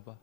баба.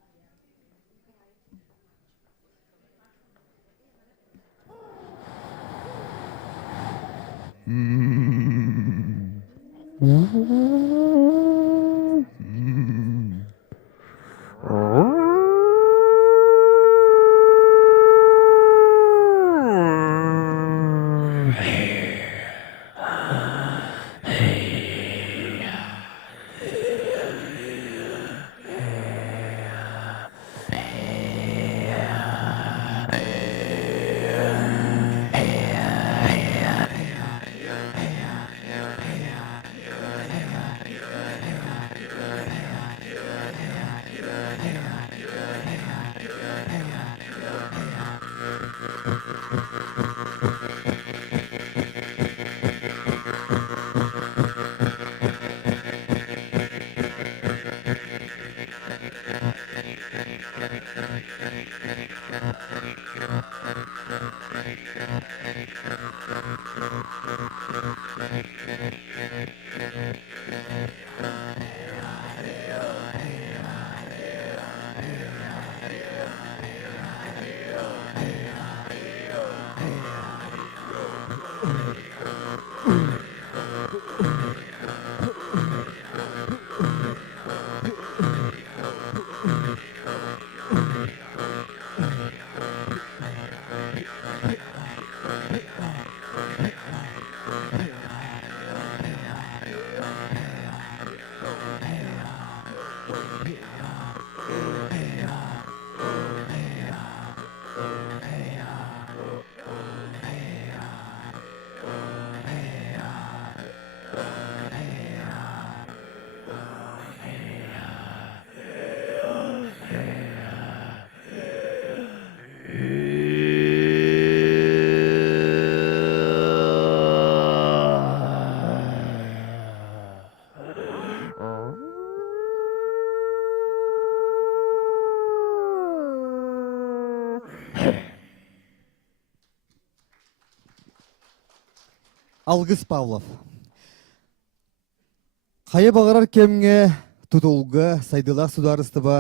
Алгыс Павлов. Қайы бағарар кемге тұтылғы сайдылақ сударыстыба,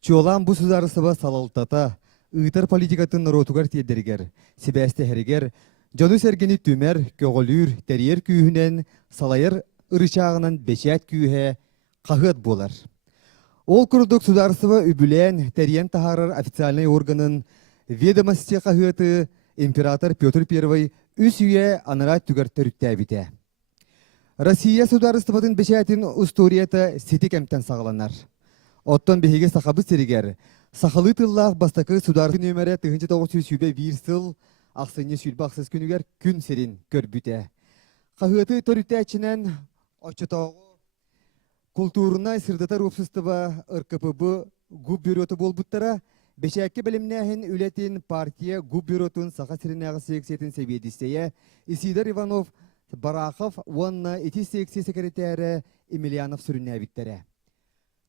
чуалан бұ сударыстыба салалтата, ұйтар политикатын ротугар тедергер, себәсті әрігер, жону сәргені түмер, көғілүр, тәрьер күйінен, салайыр ұрычағынан бешет күйе қағыт болар. Ол күрдік сударыстыба үбілен, тәрьен тахарар официальный органын ведомости қағыты император Петр I үс үйе анырат түгір түрттәбіте. Россия сударыстыбатын бешәтін усторията сети кәмтен сағыланар. Оттон бейге сақабы серігер. Сақалы тыллақ бастақы сударғы нөмірі 1901 сыл ақсыне сүлбі ақсыз күнігер күн серін көрбіте. Қағыты түрттәчінен очытауғы культурына сырдатар опсыстыба ұркыпыбы губ бюроты болбуттара, бешәкке білімнәхін үлетін партия губ бюротын сақа сірінәғі сексетін себедістеє Исидор Иванов Барахов онна эти секция секретары Емельянов сүрінәбіттері.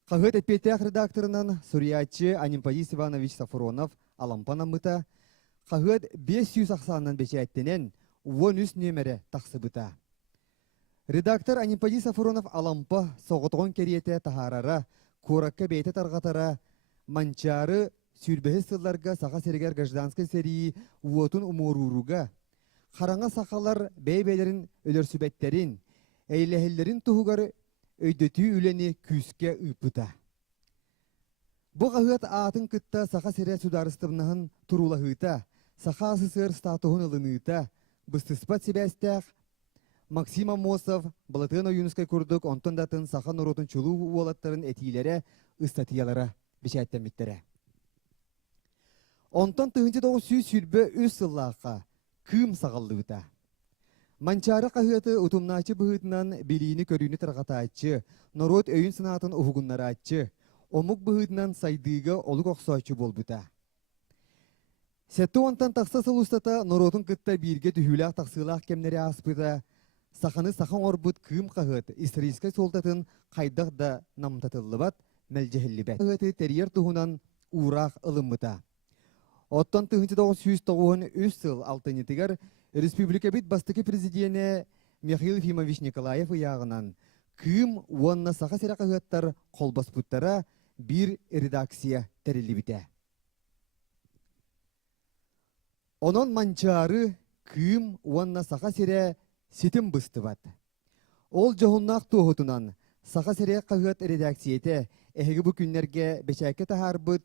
Қағыт әтпеттәқ редакторынан Суриятчы Анимпадис Иванович Сафронов алампана мұта, қағыт 500 ақсанынан бешәттенен 13 нөмірі тақсы бұта. Редактор Анимпадис Сафронов алампа соғытығын кереті тахарара, коракка бейті тарғатара, манчары сүрбәхі сылларға сақа сергер гражданскай серии уотун уморуруга, қараңа сақалар бәйбәлерін өлерсүбәттерін, әйләхелерін тұхығары өйдөті үлені күске ұпыта. Бұ қағыт атын күтті сақа сере сударыстымнығын тұрулағыта, сақа асысыр статуғын ылыныта, бұстыспат себәстәқ Максим Амосов балатығын ойынысқай көрдік онтын датын сақа нұротын чулу уолаттарын әтейлері ұстатиялары бішәттәметтері. Онтан 1900 сүрбі өз сыллаққа кым сағаллыгыта. Манчары қағыты ұтымначы бұғытынан белейіні көріні тұрғатачы, народ өйін сынатын ұғығынларачы, омық бұғытынан сайдыға олық оқсайчы болбыта. Сәтті онтан тақса сылыстата народын күтті бірге түхілақ тақсылақ кемнері аспыта, сақаны сақан орбыт кым қағыт, историческай солтатын қайдақ да намтатылыбат мәлжехілі бәт. Қағыты тәрьер тұғынан ұрақ ылымыта. Оттан 1993 сыл алтынетігер республика бит бастықы президенті Михаил Ефимович Николаев ұяғынан кым онна сақа сері қағыттар қолбас бұттара bir редакция терилибите. Onun mançarı kıyım uanna sağa sere sitim bıstыбат. Ол жоғыннақ туғытынан сақа сәре қағыт редакциете әхігі бұл күнлерге бәчәкі тахарбыт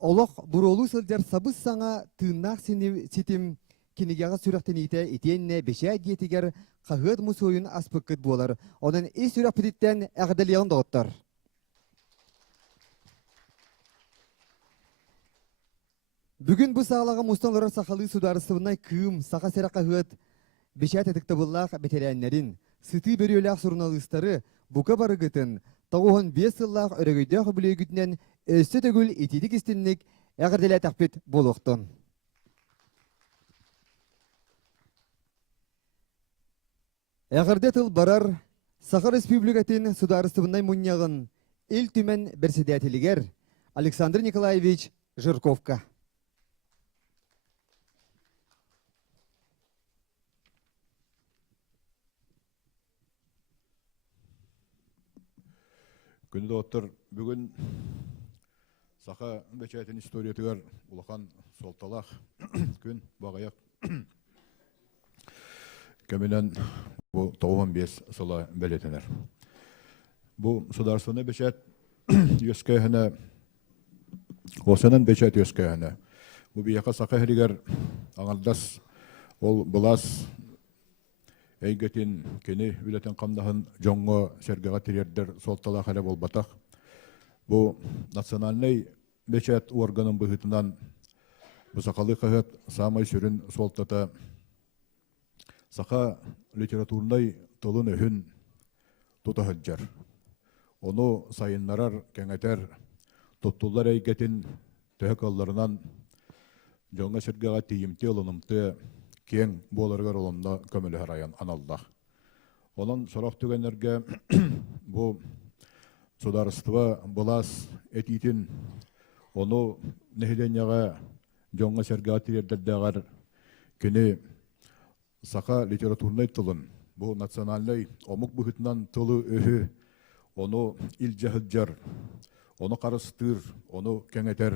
олық бұролу сылдар сабыз саңа тыыннақ сетім кенегеға сүріқтен ете етенне бәчә диетігер қағыт мұсойын аспыққыт болар. Оның ес сүріқ пүдіттен әғділеғін доғыттар. Бүгін бұл сағалаға мұстанларар сақалы сударыстығынай күйім сақа сәрі қағыт бәчә тәтікті бұллақ бәтерәнлерін сыты бөреләк журналисттары бука барыгытын тауын 5 сыллақ өрөгөйдәк бүлегүтнен өсті төгіл етедік істіннік әғірделі тақпет болуқтын. Әғірде тыл барар Саха Республикатын сударыстығынай мұнияғын ел түмен бірседәтілігер Александр Николаевич Жирковка. Күні доғыттыр, бүгін Саха бәчәйтін историятығар ұлақан солталақ күн бағаяқ көмінен бұл 95 сыла бәлетінер. Бұл сударсыны бәчәт өскәйіні, осының бәчәт өскәйіні. Бұл бияқа Саха әрігер аңардас ол бұлас әйгетін кені үлетін қамдағын жоңғы сәргіға тірердер солтала қәрі болбатақ. Бұл национальный бәчәт органын бұғытынан бұсақалы қағыт самай сүрін солтата Саха литературнай тұлын өхін тұтахыджар. Оны сайынларар кәңәтер тұттулар әйгетін төхі қалларынан жоңғы сәргіға тиімті олынымты кең боларғар олымда көмілі харайан аналдақ. Onun sorak tügenlerge bu sudarıstıva bulas etitin onu nehiden yağa jonga sergati yerderdeğer küni Saha literaturnay tılın bu nasyonalnay omuk buhutnan tılı öhü onu ilcahıdjar onu karıstır onu keŋeter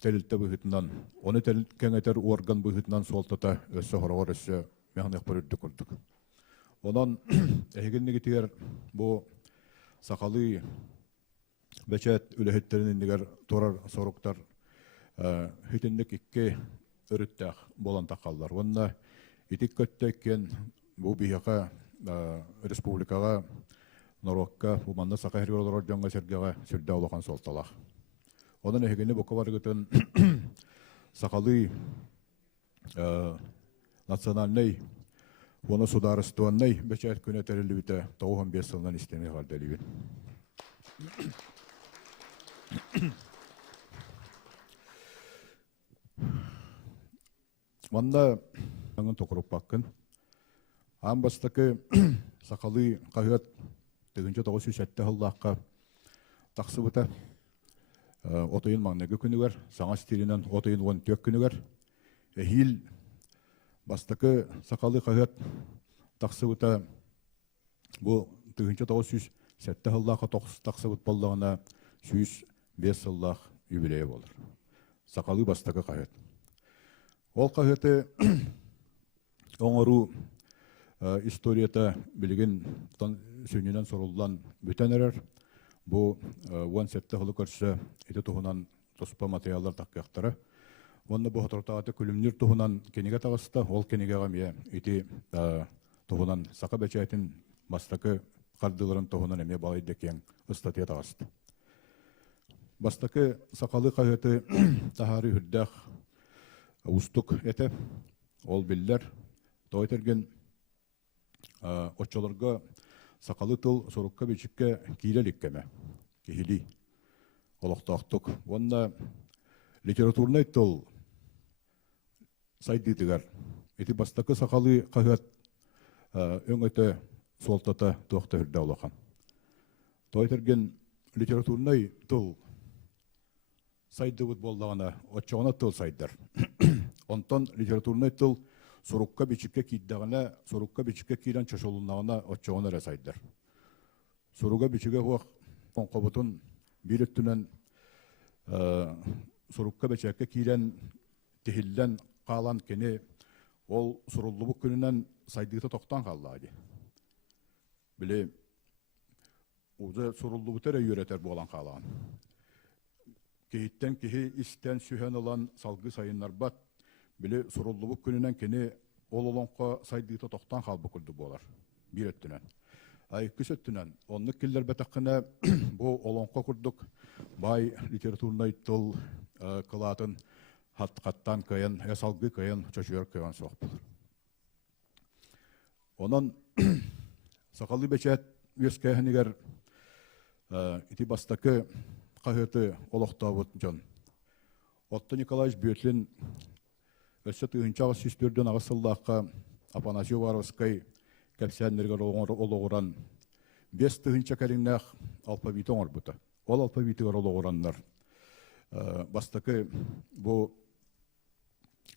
Telitte bühütünden, onu keŋeter organ bühütünden soltata össe horogor össe mehnek bürürdü kurduk. Ondan ehiginni gitiger bu sakalı beçet ülehitlerinin diger torar soruktar hütünlük ikke örüttək bolan takallar. Onunla itik köttekken bu bihaka respublikaga Norokka bu manda Saha herger olur jonga sergega sürde olakan soltalaq. Onun ehgeni boku vargıtın sakalı nasyonalnay onu sudarıstığınay beçet küne terilli bite 95 yılından istemi kaldeliğin. Vanda anın tokurup bakın. Ambastaki sakalı kahiyat 1907 yıllıqqa taqsı bita. Otayın mağnagı günüger, sana stilinden otayın 14 günüger. Ehil bastaki sakalı kahiyat taqsı bita bu 1907 yıllıqqa taqsı bit bollağına 105 yıllıq юбилейі olur. Sakalı bastaki kahiyat. Ol kahiyatı oңору историята билген сөннен сорулдан бүтән эрер. Bu 17 hılı körse eti tuhunan tospa materiallar takkıqtara. Onu bu hatırtaatı külümnür tuhunan kenige tağısta, ol kenige gamiye eti tuhunan Saha beçetin bastaki kardıların tuhunan emeye bağıydeken ıstatiye tağısta. Bastaki sakalı kahiyatı tahari hüddek ustuk ete, ol biller. Toytergen oççalarga sakalı tıl sorukka beçikke kiilelik keme, kihili oloqtaqtuk. Onda literaturnay tıl saydıdıgar. Eti bastaki sakalı kahiyat öngöte soltata tuaqta hürde olaqan. Toytergen literaturnay tıl saydıbıt bollağına oççağına tıl saydılar. Ondan literaturnay tıl sorukka biçikke kiddağına, sorukka biçikke kiilen çaşolunağına oççağına resaydılar. Soruga biçige huaq qobutun bir öttünen surukka beçekke kiren tehillen kalan keni ol surullubuk gününden saydığı toktan kaldı. Bile uza surullubu tere yöreter bu olan kalan. Kehitten kehi isten sühen olan salgı sayınlar bat, bile surullubuk gününden keni ol olonqa saydığı toktan kalbı kurdu bu olar. Bir öttünen. Ay küsöttünen. Onluk killer betakına bu olonqa kurduk. Bay literatüruna ittol kılatın hattan kayın, salgı kayın, çocuğur kayın soğuk bulur. Onun sakalı beçet üyeskehiniger iti bastakı kahıtı oloqtavut jon. Otto Nikolaevич Bötlin össö tığınçağı süstürdün ağısıllaqqa Afanasio Varovskay kepsenlerger oloğuran 5 tığınça kelinnaq alfabeti oңorbuta. Ol alfabetigar oloğuranlar bastakı bu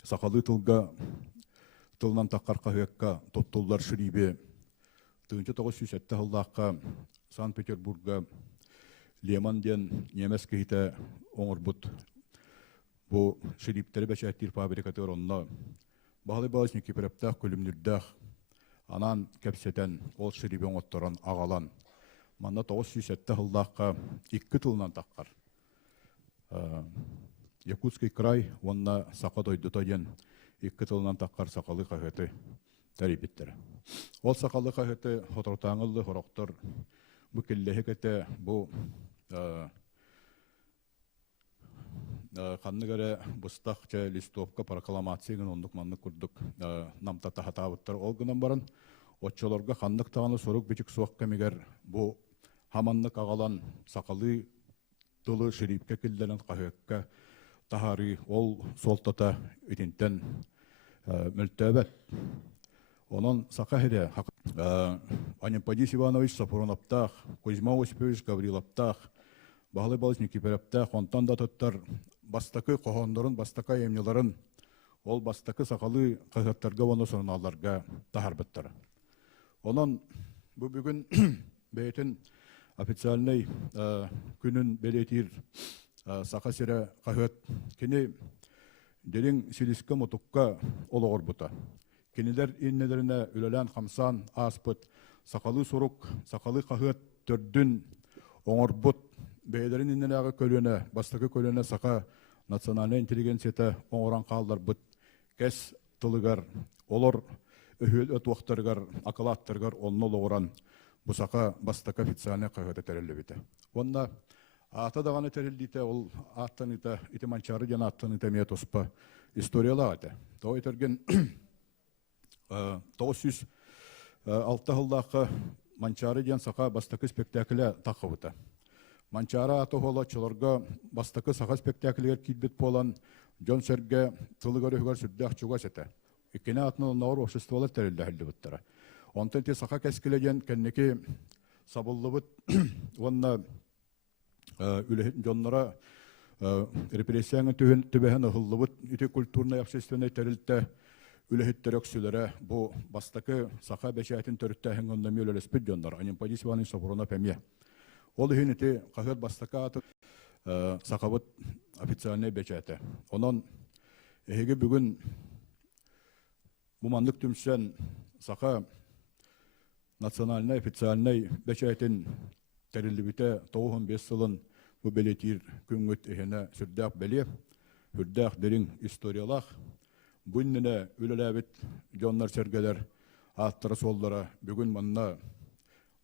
sakalı tılnan taqqar kahıqqa tottullar şiribi tığınça 907 hıllaqqa Sankt-Peterburg'a Lehman diyen Nemes kehite oңorbut. Bu şiripteri beşehtir fabrikatör onunla. Bağlı bağışını kipereptağ kölümnürdağ. Anan kepseten ol şiribi oңottoran ağalan. Manda 907 hıllaqqa 2 tılnan taqqar. Yakutский край, онна сақа дойдута ден 2 тылынан таққар сақалы қағыты тәріпеттері. Ол сақалы қағыты хотортаңылы хороқтор bu kellehe kete bu kanны göre bustaqça listovka proklamasiyagen onduk manlık kurduk namtata hatavıttar olgunan barın otçolorga kanlık tağını soruk biçik soğuk kemiger bu hamanlık ağalan sakalı tılı şeripke kildenen kahıkka tahari ol soltata itinten mültebet. Onun Сакахиде Анипадис Иванович Сафроновтах, Кузьма Осипович Гавриловтах, Бағлы Балыч Никиперовтах, онтан да тұттар бастакы қоғандарын, бастака емнеларын, ол бастакы сақалы қағаттарға оны соналарға тахарбыттар. Onun bu bugün beytin официальный күнін белетир сақа сире қағат кені делин силиске мотукка олығыр бұта. Кенелер иннелерine өлелен қамсан, аспыт, сақалы сорук, сақалы қағыт түрдін, оңырбыт, бейлерін иннелері көліне, бастықы көліне сақа национальный интеллигенцияты оңыран қалдар бұт, кәс тылығар, олар өйел өт уақтарғар, ақылаттарғар, онны олығыран, бұл сақа бастықы официальный қағыты тәрелі біті. Онна ата дағаны тәрелдейті, ол аттан ите, ите манчары ден аттан ите мет оспа историялы аты. Той терген 906 жылдақы Манчары ден сақа бастықы спектаклі тақыбыты. Манчары аты қолы чыларға бастықы сақа спектаклігер кейдбет болан Джон Серге тылығар үйгар сүрдәқ чуға сеті. Иккені атының науыр обществолар тәрелді әлді бұттары. Онтан те сақа кәскілеген кәннекі сабылы бұт, онна Джоннара репрессияңын түбәхін ұғылы бұт, үті культурный общественный тәрілді Үлехеттер өксілері бұл бастақы сақа бәшәйтін түріттәхін онда мөлелес бүддендар. Анипадис Иванович Сафронов әме. Ол үйін еті қағыт бастақы аты сақабыт официальный бәшәйті. Онын әйгі бүгін бұмандық түмсен сақа национальный официальный бәшәйтін тәрілі біті 95 сылын бұл бәлетір күнгіт әйіні сүрдәқ бәле, хүрдәқ дерін историялақ, Бұнніне өлеләбіт жонлар сәргелер аттыры солдары бүгін мұнна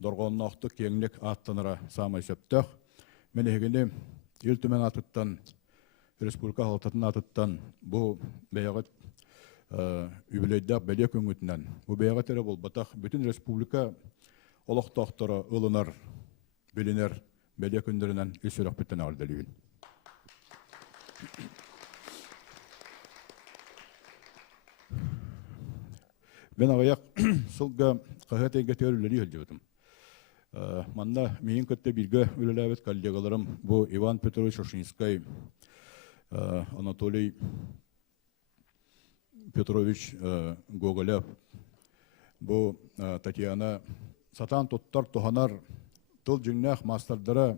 дорғанын ақты кеңлік аттыныра самай сөптіқ. Мен егіне ел түмен атыттан, республика халықтатын атыттан бұл бәйіғат үбілейдіқ бәле көңітінен. Бұл бәйіғат әрі бол батақ бүтін республика олықтақтары ұлынар, білінер бәле күндерінен үсіріқ біттен ардылығын. Ben ağayak sılga қағат әйгәті өрілері өлдебітім. Манна мейін көтті бірге өлеләбет коллегаларым бұл Иван Петрович Шушинскай, Анатолий Петрович Гоголев, бұл Татьяна Сатан тұттар тұханар тыл жүңнәқ мастардары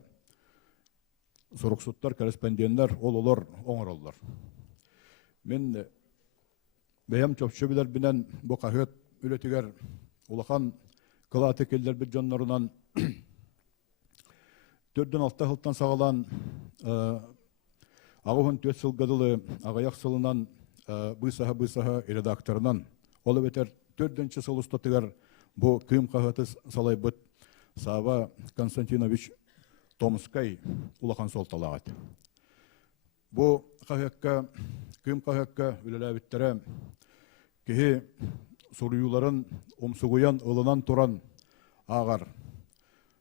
Soruksuttар, korrespondentler, ololor, oңorollar. Men beyam çöpçü biler binen bu kahvet ületiger ulakan kılatı keller bir canlarından 4-6 hıltan sağalan ağıhın 4 sılgadılı ağayak sılından bısaha redaktorundan olu beter 4. sıl ustatıgar bu kıyım kahveti salay bıt Sava Konstantinovich Tomskay ulakan soltalağıt. Bu kahvekka, kıyım kahvekka ülelabittere kehi soruyuların omsuguyan ılınan turan ağar.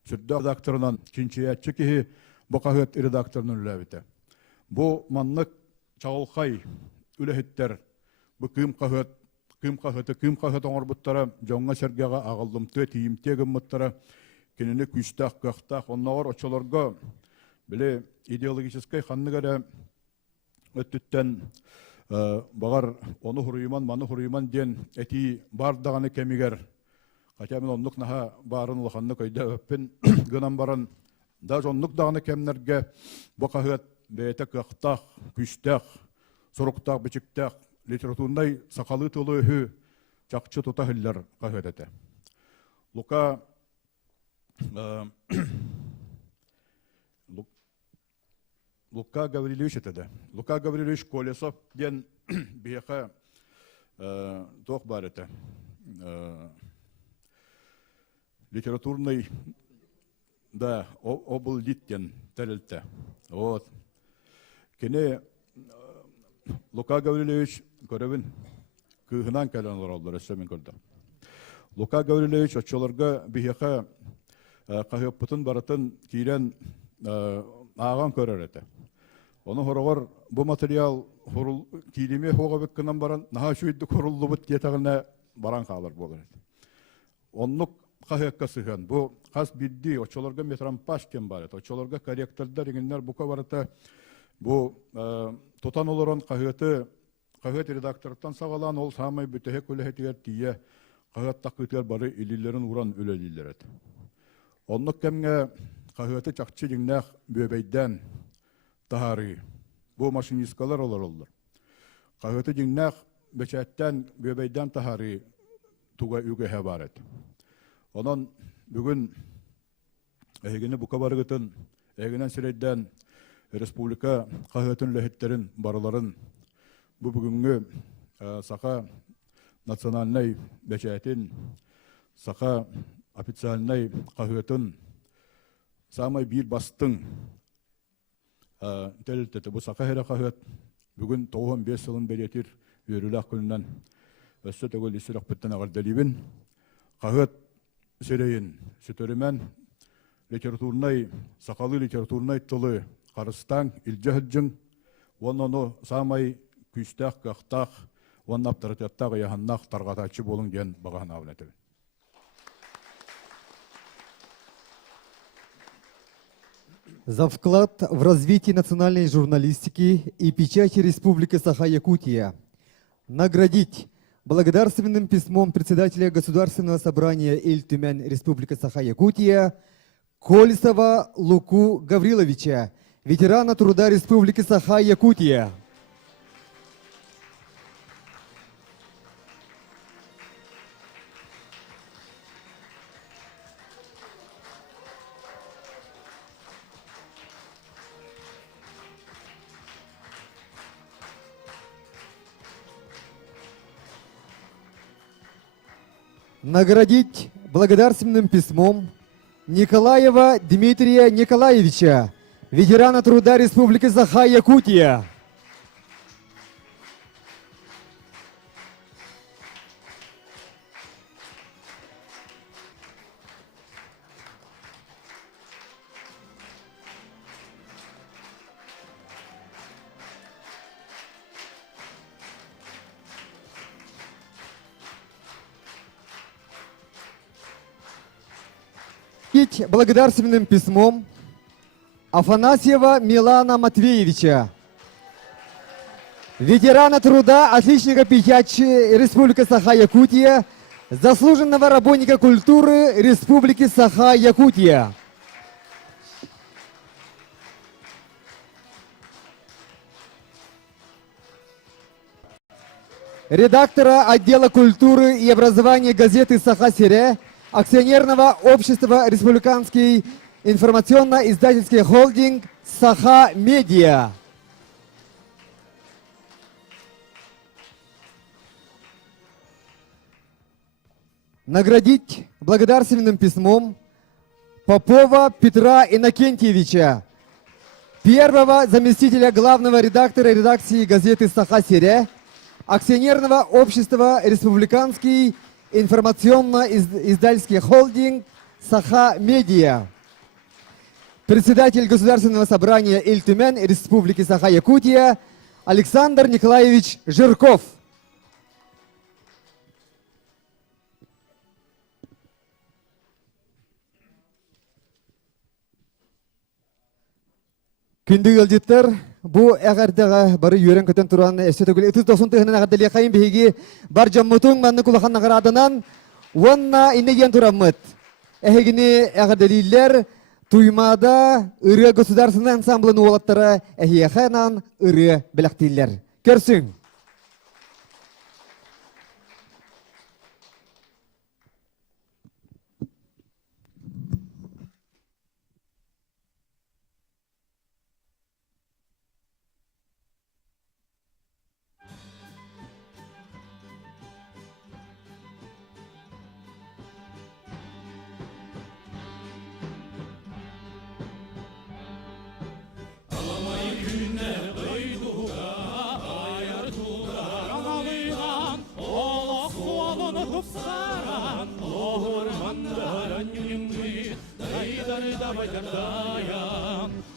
Sürdü redaktorundan kinçiyatçı kehi bu kahvet redaktorunun ülelabite. Bu manlık çağılkay ülehitter bu kıyım kahveti oңorbuttara joңga sergega ağıldımtı tiyimtegi mıttara kenini küstaq qaqtaq onnalar oçolarga bile ideologической ханныгара öttütten bağar onu huruyman manı huruyman den eti bardağını kemiger hatta men onnuk naha barın ulhanны koyda öppün gınan baran da onnuk dağını kemnerge bu kahvet bete qaqtaq küstaq soruqtaq biçiktaq literaturnay sakalı tolu çakçı tuta hiller kahvetete Luka Gavrilovich etedi. Luka Gavrilovich Kolesov den biyaqa toq бар ete. Literaturnay da obul ditten terelte. Вот. Kene Luka Gavrilovich görevin kıhınan kalanlar oldular esemin gördü. Luka Gavrilovich açılarga biyaqa kahyapıtın baratın kiren ağan körür ete. Onu horogor bu material kilime hoga bekkenan baran naha şuydu korullu bit yetagına baran kalır bolur. Onluk kahyakka sıhan bu has biddi oçolarga metran paşken barat. Oçolarga korrektörler inginler bu kabarata bu tutan oloron kahvet redaktordan sağalan ol samay bütehe kulehetiger tiye kahvet takıtlar barı ilillerin uran üleliler et. Onluk kemge kahveti çakçı dinler böbeyden tahari. Bu maşiniskalar olur. Kahveti dinler beçetten böbeyden tahari tuga üge hebaret. Onun bugün egini bu kabargıtın eginen sireyden Respublika kahvetin lehitlerin barıların bu bugünkü saka nasyonalnay beçetin saka ofitsialnay kahvetin samay bir bastın teltete bu saka hele kahvet bugün 95 yılın beriyetir yürülak gününden össe tegol isirak bitten agar delibin kahvet sereyin sütörümen literaturnay sakalı literaturnay tılı karıstan ilcehilcin onu samay küstaq qaqtaq onu aptaratıyattaq yahannaq targataçı bolun gen bağan avnetir. За вклад в развитие национальной журналистики и печати Республики Саха-Якутия наградить благодарственным письмом председателя Государственного собрания Иль-Тюмень Республики Саха-Якутия Колесова Луку Гавриловича, ветерана труда Республики Саха-Якутия. Наградить благодарственным письмом Николаева Дмитрия Николаевича, ветерана труда Республики Саха-Якутия. Благодарственным письмом Афанасьева Милана Матвеевича, ветерана труда, отличника печати Республики Саха-Якутия, заслуженного работника культуры Республики Саха-Якутия. редактора отдела культуры и образования газеты «Саха-Сире», акционерного общества «Республиканский информационно-издательский холдинг «Саха-Медиа». Наградить благодарственным письмом Попова Петра Иннокентьевича, первого заместителя главного редактора редакции газеты «Саха-Сире», акционерного общества «Республиканский информационно-издательский холдинг «Саха-Медиа», председатель Государственного собрания Иль-Тюмень Республики Саха-Якутия Александр Николаевич Жирков. Күндү ылжыттар, бу әгәрдәгә бары йөрен көтен туран эссе түгел. 39 тыгынан әгәрдәле кайын биһиги бар жаммутун манны кулахан наградынан ванна инеген тураммыт. Әһигини әгәрдәлиләр туймада ыры государственный ансамблын уолаттары әһиәхәнан ыры беләктилләр. Көрсүн.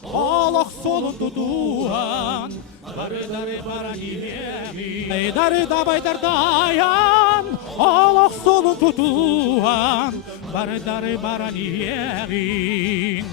Олох солун тутуан, бардары барани, дары да байдар даян. Олох солун тутуан, бардары барани.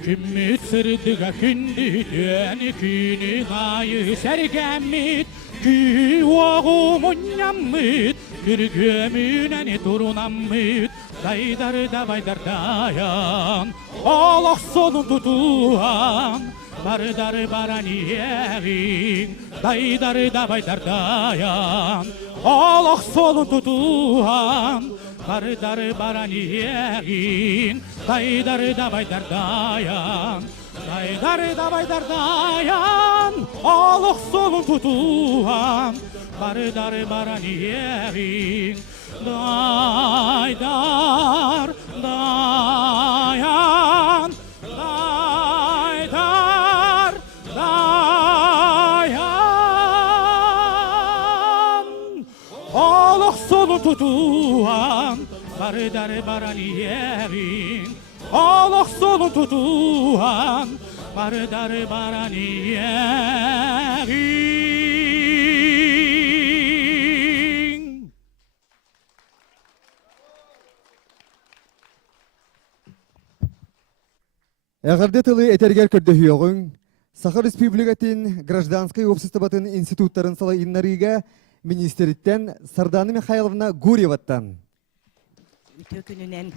Киммит сырдыга күнді төні күні ғайы сәргәммит, ky oğumunyammit, kürgümüneni turunammit, daydar da baydar dayan, Allah solun tutuan, bardar baraniyeğin, daydar da baydar dayan, Allah solun tutuan, bardar baraniyeğin, daydar da baydar dayan, daydar da baydar dayan, Allah solun tutuan, bardar baraniyeğin, daydar dayan, daydar dayan, Allah solun tutuan, bardar baraniyeğin, Allah solun tutuan, bardar baraniyeğin. Әгәрдә тылы этергер көрдө хүйөгүн, Саха Республикатын гражданский обществотын институттарын сала иннарига министрликтен Сардана Михайловна Гурьеваттан. Төкүнүнен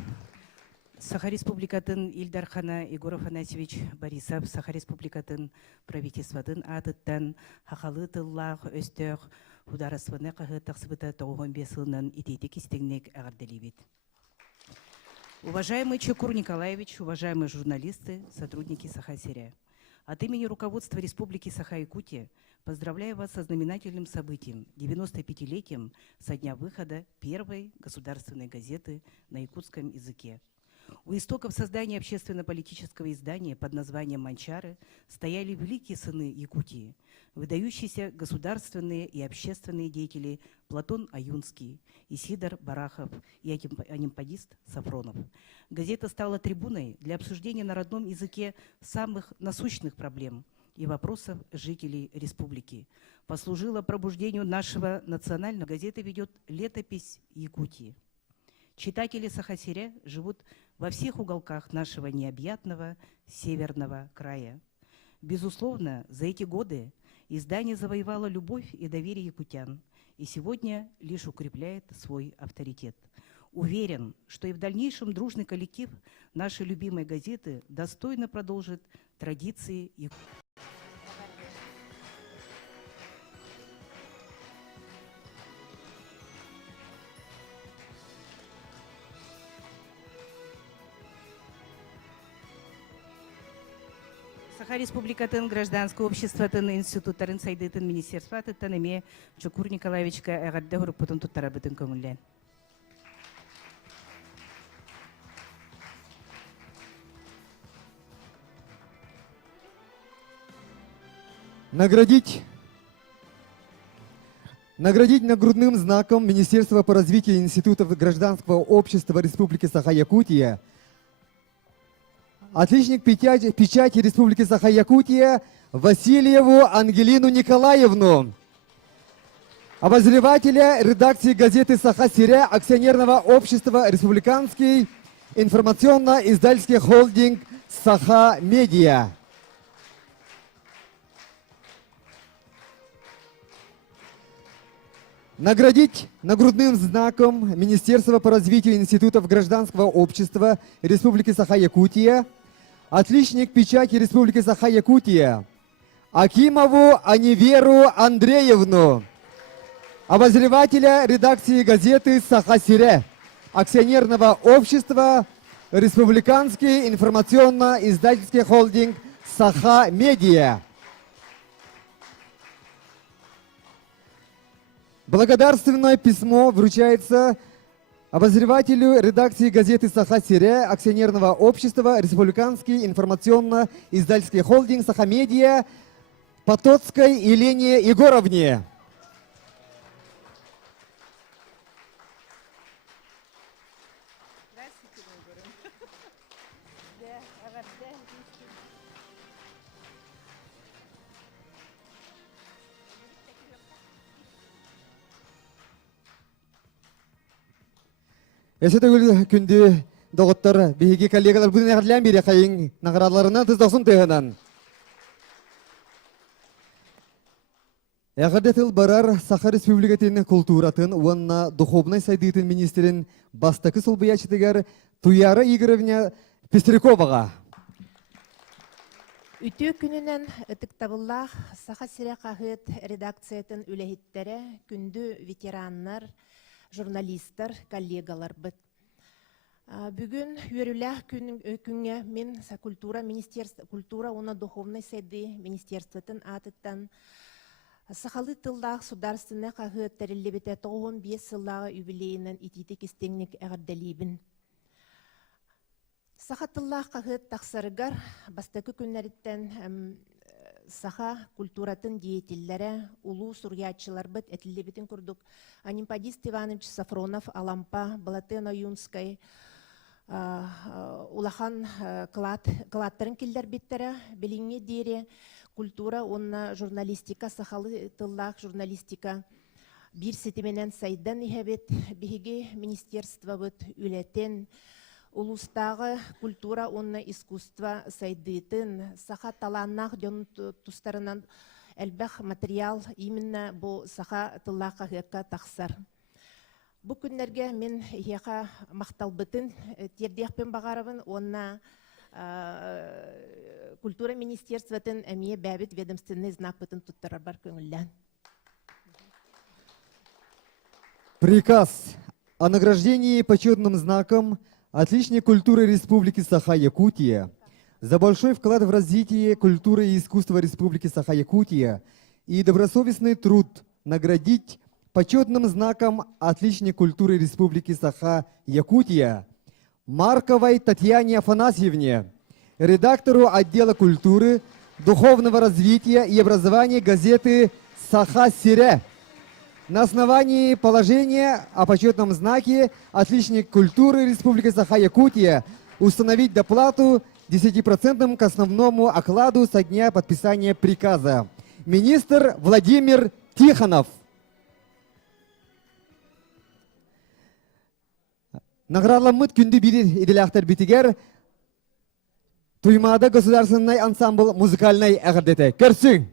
Саха Республикатын Ильдархана Егоров Афанасьевич Борисов, Саха Республикатын правительствотын атыттан хақалы тыллах өстөк хударасваны қағы тақсыбыта 95 жылынан итейті кистегнек әғарделебет. Уважаемый Чекур Николаевич, уважаемые журналисты, сотрудники Саха-Сире, от имени руководства Республики Саха-Якутия поздравляю вас со знаменательным событием, 95-летием со дня выхода первой государственной газеты на якутском языке. У истоков создания общественно-политического издания под названием «Манчары» стояли великие сыны Якутии, выдающиеся государственные и общественные деятели Платон Аюнский, Исидор Барахов и анимпадист Сафронов. Газета стала трибуной для обсуждения на родном языке самых насущных проблем и вопросов жителей республики. Послужила пробуждению нашего национального. Газета ведет летопись Якутии. Читатели Саха-Сире живут во всех уголках нашего необъятного северного края. Безусловно, за эти годы издание завоевало любовь и доверие якутян, и сегодня лишь укрепляет свой авторитет. Уверен, что и в дальнейшем дружный коллектив нашей любимой газеты достойно продолжит традиции Якутии. Саха Республикатын гражданское обществотын институттарын сайдытын министерство аттан эме Чукур Николаевичка әғадда ғұрыппытын туттарабытын көңіллен. Наградить нагрудным знаком Министерства по развитию институтов гражданского общества Республики Саха-Якутия отличник печати Республики Саха-Якутия Васильеву Ангелину Николаевну, обозревателя редакции газеты «Саха-Сиря» акционерного общества «Республиканский информационно-издательский холдинг «Саха-Медиа». Наградить нагрудным знаком Министерства по развитию институтов гражданского общества Республики Саха-Якутия отличник печати Республики Саха-Якутия Акимову Аниверу Андреевну, обозревателя редакции газеты «Саха-Сиря», акционерного общества Республиканский информационно-издательский холдинг «Саха-Медиа». Благодарственное письмо вручается обозревателю редакции газеты «Саха-Сиря», акционерного общества Республиканский информационно-издательский холдинг «Саха-Медиа» Потоцкой Елене Егоровне. Эсете күнді доғыттар бейге коллегалар бүгін әғірлән бере қайын нағыраларынан тұздақсын түйінен. Әғірдетіл барар Саха Республикатын культуратын уанна духовной сайдыйтын министерин бастакы сылбыячытыгар Туяра Игоревна Пестряковаға. Үтө күнінен ытыктабыллах Саха-Сиря қағыт редакциятын үләхеттері күнді ветераннар, журналисттар, коллегалар бұд. Бүгін үйеріләх күнге мен культура оны духовной сайды министерствотын атыттан Сахалы тыллах сударственны қағыт тәрелебеті 95 сыллағы юбилейінен ититі кестеңнік әғірдәлейбін. Саха тыллах қағыт тақсарыгар бастакы күннәріттен Саха культуратын деятелләре, улу сурьячылар бит әтілебетін күрдік. Анимпадист Иванович Сафронов, Алампа, Балатена Юнскай, улахан кылаттарын келдер биттері, біліңе дере, культура, онна журналистика, Сахалы тыллах журналистика, бір сетіменен сайдан ихебет, бігі министерство бит үлетен, улустағы культура, онна искусство сайдытын, Саха таланнақ ден тұстарынан әлбәқ материал именно бұл Саха тыллаққа ғыққа тақсар. Бұл күнлерге мен еқа мақталбытын тердеқпен бағарабын, онна культура министерствотын әмие бәбіт ведомственный знак бұтын тұттарар бар көңілден. Приказ о награждении почетным знаком отличник культуры Республики Саха-Якутия за большой вклад в развитие культуры и искусства Республики Саха-Якутия и добросовестный труд наградить почетным знаком отличник культуры Республики Саха-Якутия Марковой Татьяне Афанасьевне, редактору отдела культуры, духовного развития и образования газеты «Саха-Сиря». На основании положения о почетном знаке отличник культуры Республики Саха-Якутия установить доплату 10% к основному окладу со дня подписания приказа. Министр Владимир Тихонов. Наградламыт күнді иделяқтар битигер Туймада государственный ансамбль музыкальной әғірдеті. Көрсің!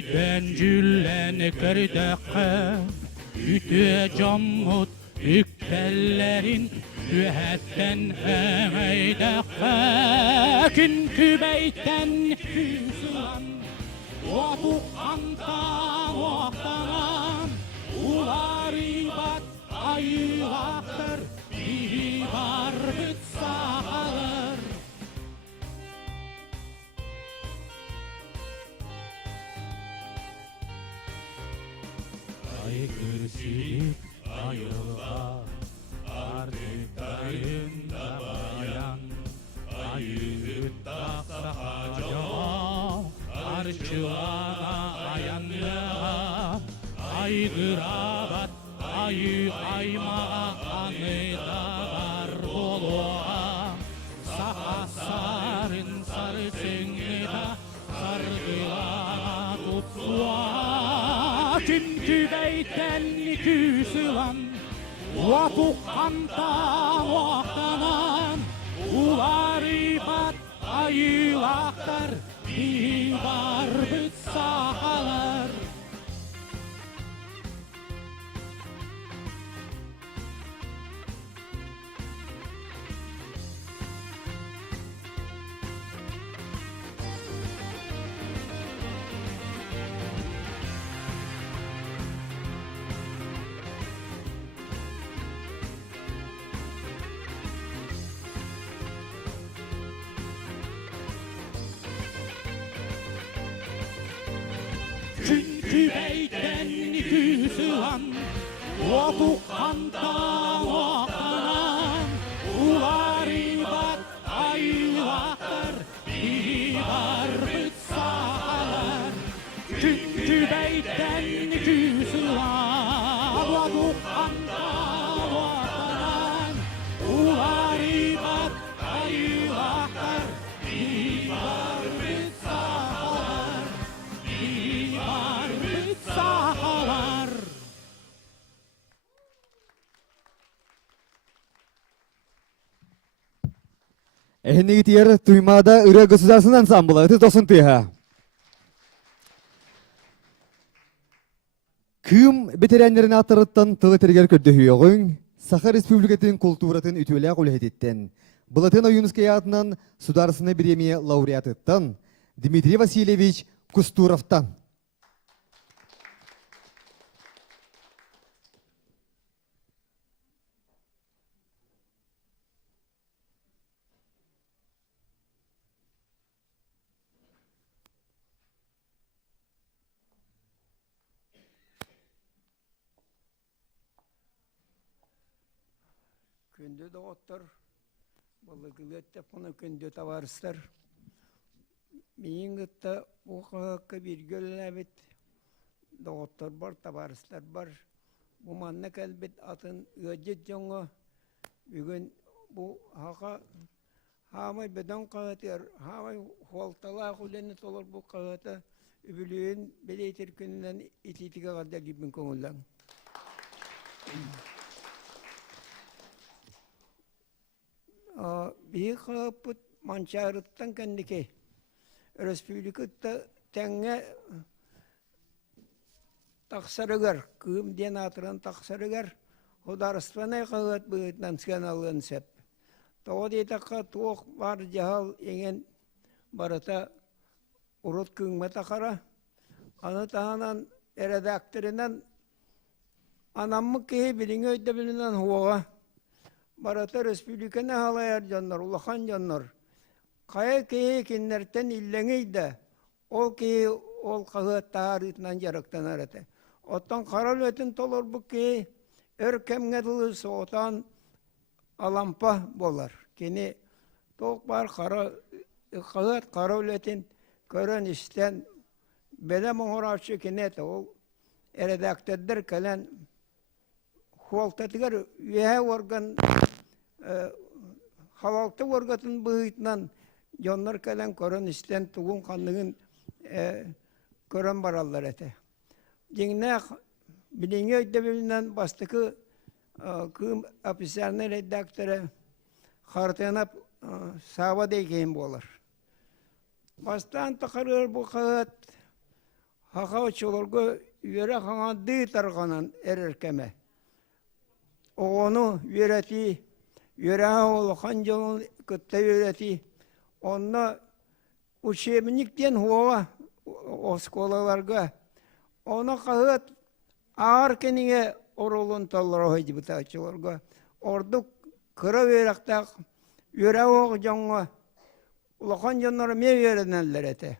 Көйден жүлләні кірдіқі, үтіе жаммут үкпәлләрін, үәттен әмейдіқі, күн күбәйтен күсілан, отуқантан оқтанан, улар ибат айылақтыр, бiri бар бүт сағалыр. Ай күрсілік айылға, артықтайын да баян, ай үгіт тақсаға жауа, арчылана аянлыға, ай ғырабат, ай аймаға аңыда бар болуға, сақасарын сары сеңіда, сарғылана тұтуа, күн күбәйтен күсілан, уатуқантан уақтанан, улар ибат айылақтар, бiri бар бүт сақалар. Күн күбәйтен күсілан, отуқантан оқтанан, улар ибат айылақтар, бiri бар бүт сағалар. Күн күбәйтен күсілан, отуқантан оқтанан, улар ибат айылақтар, biri бар бүт сағалар. Сахалар. Эхнигитер туймада ыры государственный ансамбль, это тосын тыга. Кым ветераннерин атырыттан тылы тергер көрді хүйоғын, Саха Республикатын культуратын үтілі құлхететтен, Бұлатын Оюнскай атынан сударсыны премия лауреатыттан Дмитрий Васильевич Кустуровтан. Күнді доғыттыр, бұлығылетті бұны күнді таварыстыр. Мен ғытты бұқыққа біргөл әбет доғыттыр бар, таварыстыр бар. Бұл манны кәлбет атын өджет жоңы. Бүгін бұл хақа хамай бедон қағытыр, хамай қолтала құлені толыр бұл қағыты үбілуін белейтер күнінен итетіге қадда кебін көңілдің. Bir kapıt mançarıttan kendike Respublika'da tenge taksarıgar, kığım diyen atıran taksarıgar Hudarıstvanay kağıt bığıttan sıkan alın sep. Toğu deytakka toğuk var cahal egen barata urut kığıma takara. Anı tahanan eredakterinden anamı kehe bilin öyde bilinen huvağa. Barata Respublika'na halayar canlar, ulakan canlar. Kaya kehe kinlerten illeniydi. Ol kehe ol kağıt tarihten jaraktan arate. Otan karalöten tolor bu kehe örkemgedili soğutan alampa bolar. Kini tok bar kağıt karalöten kören isten bele moğraçı kinete ol eredaktedir kalen Хуалтатыгар үе орган халалты оргатын быйтнан жоннор калан көрөн истен тугун канныгын көрөн бараллар эте. Жеңне билиңе өйдөбүнөн бастыкы кым официальный редакторы хартенап саба деген болар. Бастан такарыр бу кагат Haqa çolorga üyere hana dı targanan ererkeme. Onu üyereti, üyere oğlu hancolun kıtta üyereti. Onna uçeminlikten huva o skolalarga. Ona kahıt ağır kenine orulun tallara hoydu bu taçolorga. Orduk kıra üyerektak, üyere oğlu jonga. Ulakan jonlara me üyerenenler ete.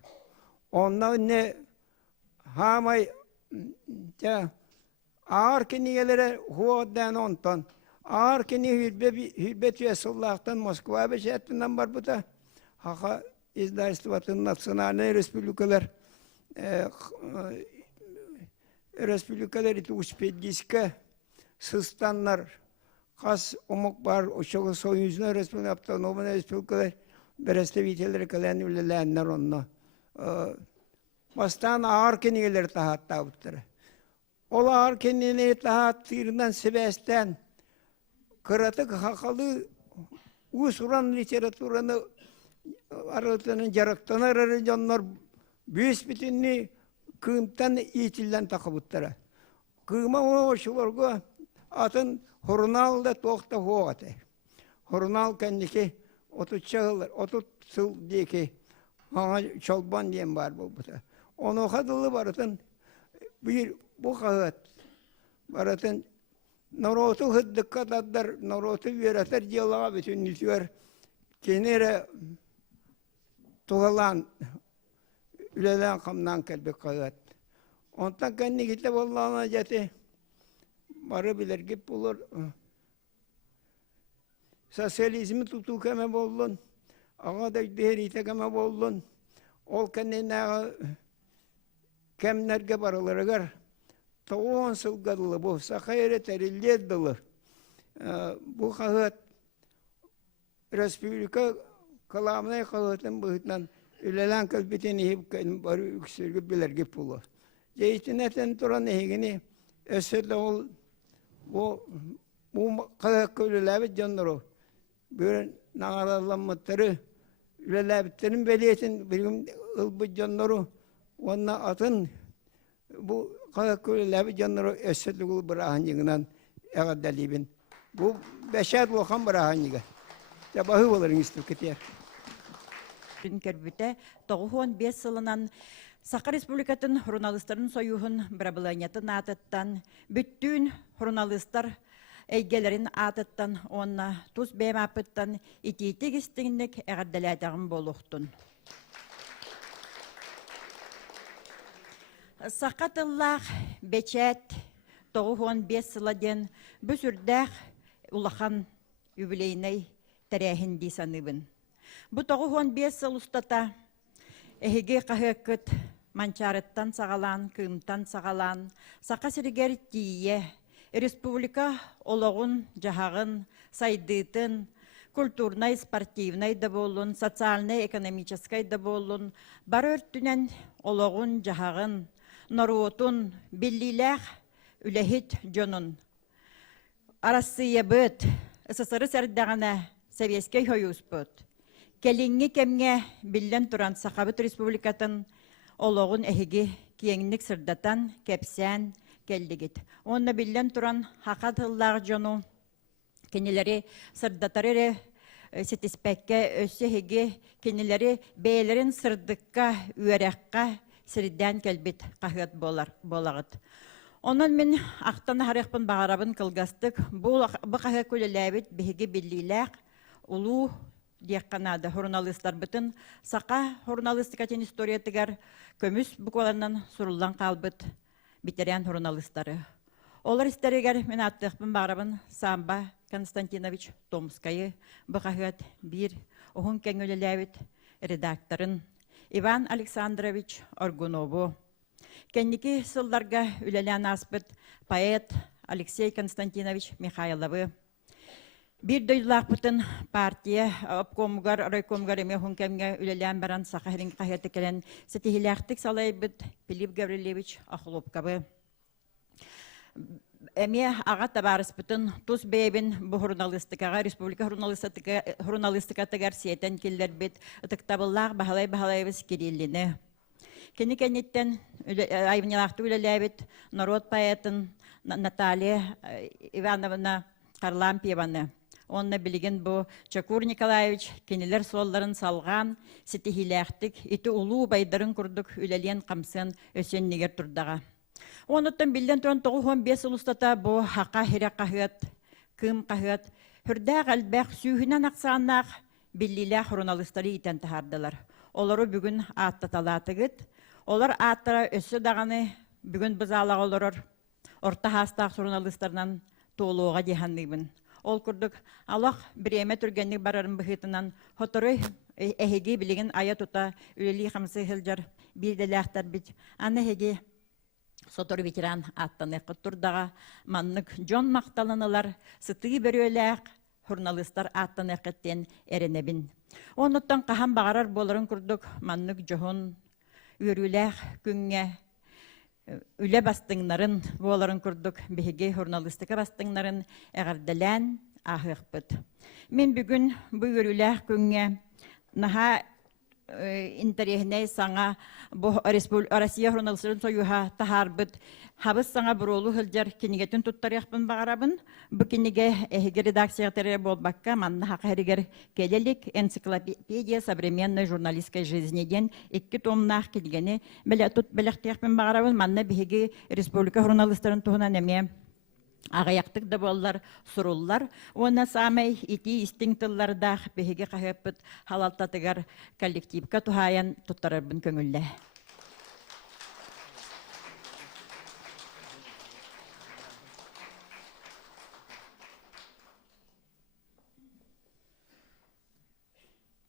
Onna ne hamay ağır kenigelere huvadan ondan. Ağır keni hürbet üyesullah'tan Moskva beşetinden var bu da. Haka İzdaistivatın Nasyonalne Respublikalar Respublikalar iti uspedgiske sıstanlar kas omuk var oşoğu soyuzuna Respublika Автономная Respublikalar представителleri kalan ülelenler onunla. Bastan ağır kenigeleri tahatta bıttırı. Ola ağır kenigeleri tahattırından sebesten kıratık hakalı usuran literaturanı arıtının jaraktan ararınca onlar büyüs bütünni kıyımtan itilden takıbıttırı. Kıyıma o şularga atın hornalda toğda hoğatı. Hornal kendiki 30 yıl diye ki bana çolban diyen var bu da. Onu kadılı baratın bu kağıt baratın narotu hıddıkkat adlar narotu üyereter yılağa bütün nütüver kenere tuğalan ülelen kamdan kelbi kağıt. Ondan kendi kitap Allah'ına jati barı bilir gibi bulur. Sosyalizmi tutu keme bollun. Ağa da değerite keme bollun. Ol kendine kemlerge barıları gar. Toğun sılgadılı bu. Sakayret eriliyet dılı. Bu kağıt Respublika kalamına kağıtın bıhıtlan ülelen kalbitini hep barı yüksürgü bilir gibi bulur. Ceytineten turan ehigini ösürde ol bu kağıt kölülevi canları. Böyle nağaralanmatları ülelebitlerin beliyetin bir ılbı canları ona atın bu kölülevi canları ösürlüğü bırahancığından eğaddelibin. Bu beşer lokan bırahancığı. Sabahı olurun istifketiyer. Кербите 95 сылынан Саха Республикатын журналисттарын союхун брабыланятын атыттан, бүттүүн журналисттар эйгелерин атыттан, онна тус бемапыттан итиитик истигинник эгардалаатагын болуктун. Саха тыллах бечет 95 сыладен бүсүрдэх улахан юбилейнай тәрәһин ди саныбын. Бу 95 сыл устата эһиге кахыккыт манчарыттан сагалан, кыымтан сагалан, сака сиригер тие, республика ологун, жахагын, сайдытын, культурнай, спортивнай да болун, социальнай, экономическай да болун, бар өрттүнен ологун, жахагын, норуотун, биллилэх, үлэхит жонун. Арасыя быт, СССР сәрдәгәнә Советский Союз быт. Келинги кемге биллен туран Сахабыт Республикатын ологун эһиги киеңник сырдатан кепсән келдигит. Онна биллен туран хакатыллар жону кенелери сырдатары сетиспекке өссеһиги кенелери бейлерин сырдыкка үерәккә сирдән келбит кахат болагыт. Онан мен ақтан харыхпын багарабын кылгастык бу кахат күлеләбит биһиги биллиләк улу диякканада журналисттар бытын сака журналистикатын историятыгар көмүс букваланан суруллан калбыт битерян журналисттары. Олар истеригер мен аттыхпын барабын Самба Константинович Томскайы бахагат бир ohun кеңөлеләбит редакторын Иван Александрович Оргунову. Кенники сылларга үлелән аспыт поэт Алексей Константинович Михайловы. Bir döylakpıtın partiye, obkomgar, raykomgar eme hunkemge ülelän baran Sakharin kahiyatı kelen setihilaktik salaybıt Filip Gavrilevich Akhlovkabı. Eme ağa tabarıspıtın tuz beybin bu jurnalistikaga, Respublika jurnalistikatagar siyeten killer bit, ıtıktabıllar bahalay-bahalayvız kirillini. Кені кенеттен айвнялақты үлеләбет народ поэтын Наталья Ивановна Харлампиеваны. Онна билеген бу Чакур Николаевич кенелер солларын салған сетихиләқтік ити улуу байдарын күрдік үлелен қамсын өсеннегер тұрдаға. Оныттан билден тұран 9-15 ұлыстата бу хақа хирек қағыт, кым қағыт, хүрдәқ әлбәқ сүйінен ақсаннақ биллилә журналисттары итен тахардылар. Олары бүгін аттаталатығыт, олар аттара өсі дағаны бүгін біз алақ оларыр, орта хастақ журналисттарынан толуға деханнығын. Ол күрдік Аллах біреме түргенлік барарын бұхытынан хоторы әхеге білеген ая тұта үлелі қамсы хылжар білделәқтар біт. Аны әхеге соторы ветеран аттан әқыт тұрдаға маннық жон мақталынылар сытығы бір өләқ журналисттар аттан әқыттен әренебін. Оныттан қахан бағарар боларын күрдік маннық жоғын өріләқ күнге үле бастыңнарын боларын күрдік беге журналистика бастыңнарын әғарделән ағықпыт. Мен бүгін бұл өріләқ күнге наға интерехіне саңа Россия журналистарын сойуға тахарбыт хабыз саңа бұролу хылжар кенегетін тұттарияқпын бағарабын. Бұл кенеге әхеге редакциятары болбаққа манны хақы әрігер келелік энциклопедия современной журналистской жизнеден 2 томнақ келгені бәлі тұт бәліқтияқпын бағарабын. Манны бігеге республика журналистарын тұғынан әме ағаяқтық да болар, сұрулар. Оны самай ити истинктыллардақ бігеге қағыппыт халалтатығар коллективка тұхаян тұттарырбын көңілі.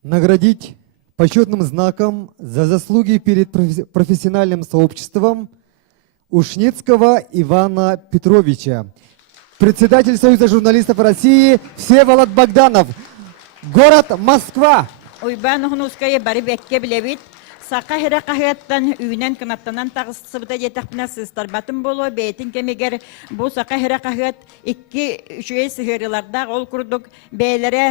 Наградить почетным знаком за заслуги перед профессиональным сообществом Ушницкого Ивана Петровича. Председатель Союза журналистов России Всеволод Богданов. Город Москва. Уйбан хунуская бары бекке билебит. Сақа хера қағыттан үйінен кынаттанан тағысыбыта жетақпына сыстарбатын болу. Бейтін кемегер бұл сақа хера қағыт 2-3 сығырыларда ол күрдік бейлері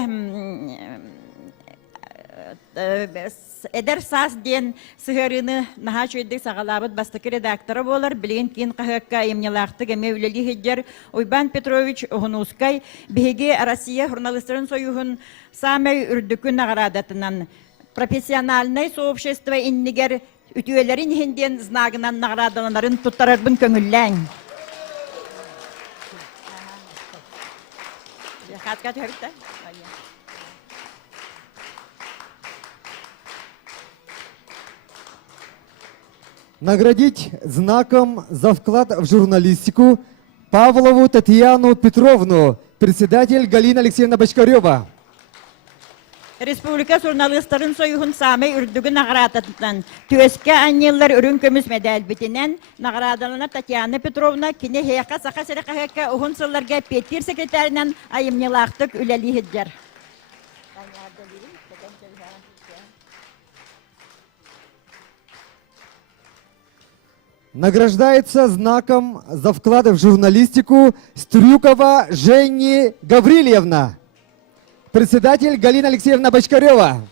Эдер сас ден сығырыны наға чөйдік сағалабыт бастықы редакторы болар. Білген кейін қағыққа емнелақты геме үлелі хеджер Уйбан Петрович Оғынускай беге Россия журналистарын союғын самай үрдікін нағырадатынан профессиональный сообщество иннигер үтüелерин хенден знагынан наградаларын туттарарбын көңүлләң. Наградить знаком за вклад в журналистику Павлову Татьяну Петровну, председатель Галина Алексеевна Бочкарева. Республика журналистларын союғын самай үрдігін нағырадатынан төске аннеллар үрін көміс медаль бітінен нағырадалына Татьяна Петровна кіне хейқа сақа сәріқа хейқа ұғын сылларға петтер секретарынан айымнелақтық үләлі хеджер. Награждается знаком за вклад в журналистику Стрюкова Женни Гаврильевна, председатель Галина Алексеевна Бочкарева.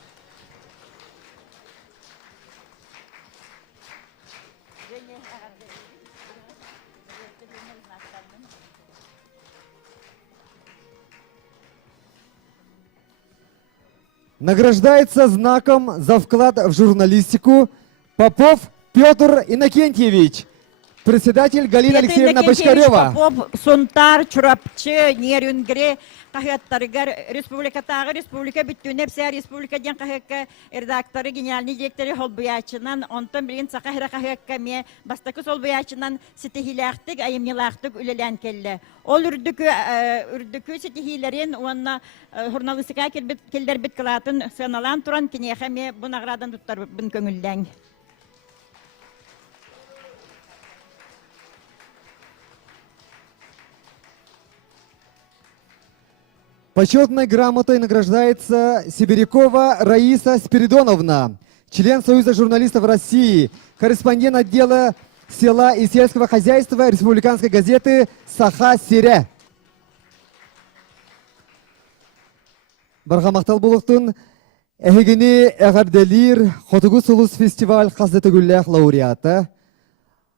Награждается знаком за вклад в журналистику Попов Петр Иннокентьевич, председатель Галина Алексеевна Бочкарева. Попов, Сунтар, Чурапчы, Нерюнгре, Кахеттарыгар, Республикатағы, Республика Биттюнепсия, Республика Ден Кахекка, редакторы, генеральный директоры Холбуячынан, онтан білген Сақахира Кахекка ме, Бастакы Солбуячынан сетихилақтық, айымнелақтық үлелен келі. Ол үрдікі сетихилерін, онна журналистика келдер бит кылатын сыналан туран кенеха ме бұнағрадан тұттар бұн көңілден. Почетной грамотой награждается Сибирякова Раиса Спиридоновна, член Союза журналистов России, корреспондент отдела села и сельского хозяйства республиканской газеты «Саха-Сире». Бархамахтал Булуктун Эхигини Эгарделир Хотугу Сулус фестиваль Хаздетегуллях лауреата.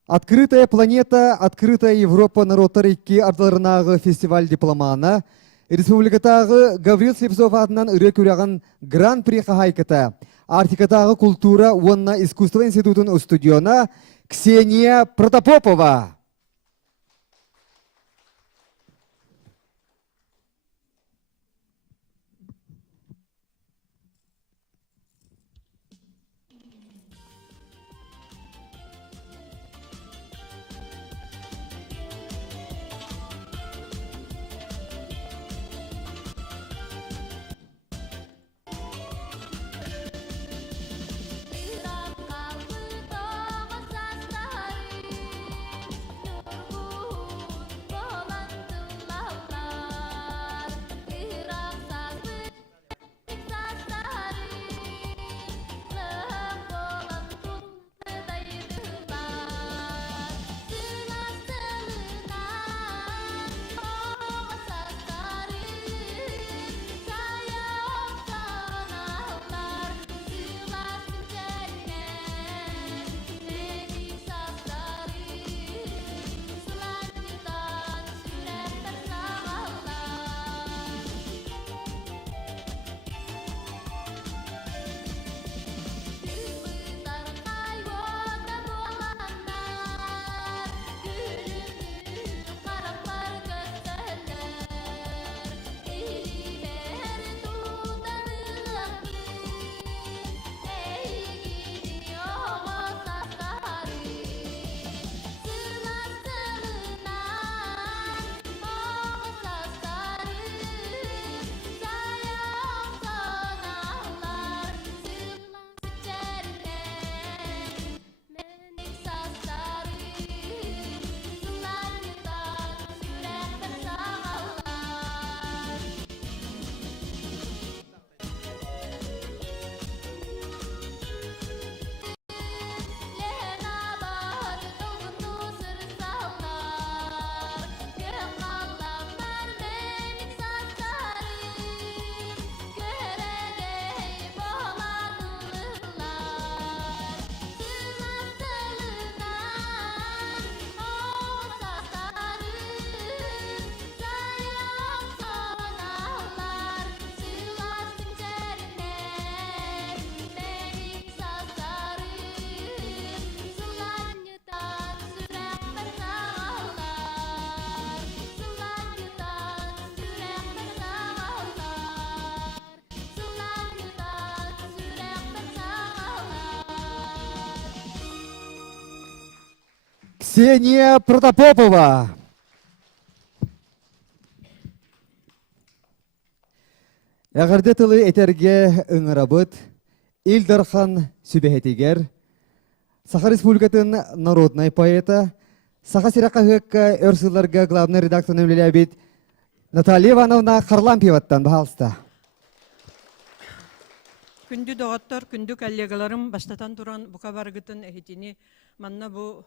Открытая планета, открытая Европа народтар икки ардыларынағы фестиваль дипломана. Республикатағы Гаврил Слепцов атынан үрі көреген гран-при қағайкыта. Артикатағы культура онна искусство институтын студиона Ксения Протопопова. Ксения Протопопова. Әгәрде тылы әтерге ыңырабыт, Илдархан Сүбәхетигер, Саха Республикатын народный поэта, Саха Сирақағыққа өрсілерге главный редакторын өлеләбет Наталья Ивановна Харлампиеваттан бағалыста. Күнді доғаттар, күнді коллегаларым бастатан туран бұқа барғытын әхетіні манна бұ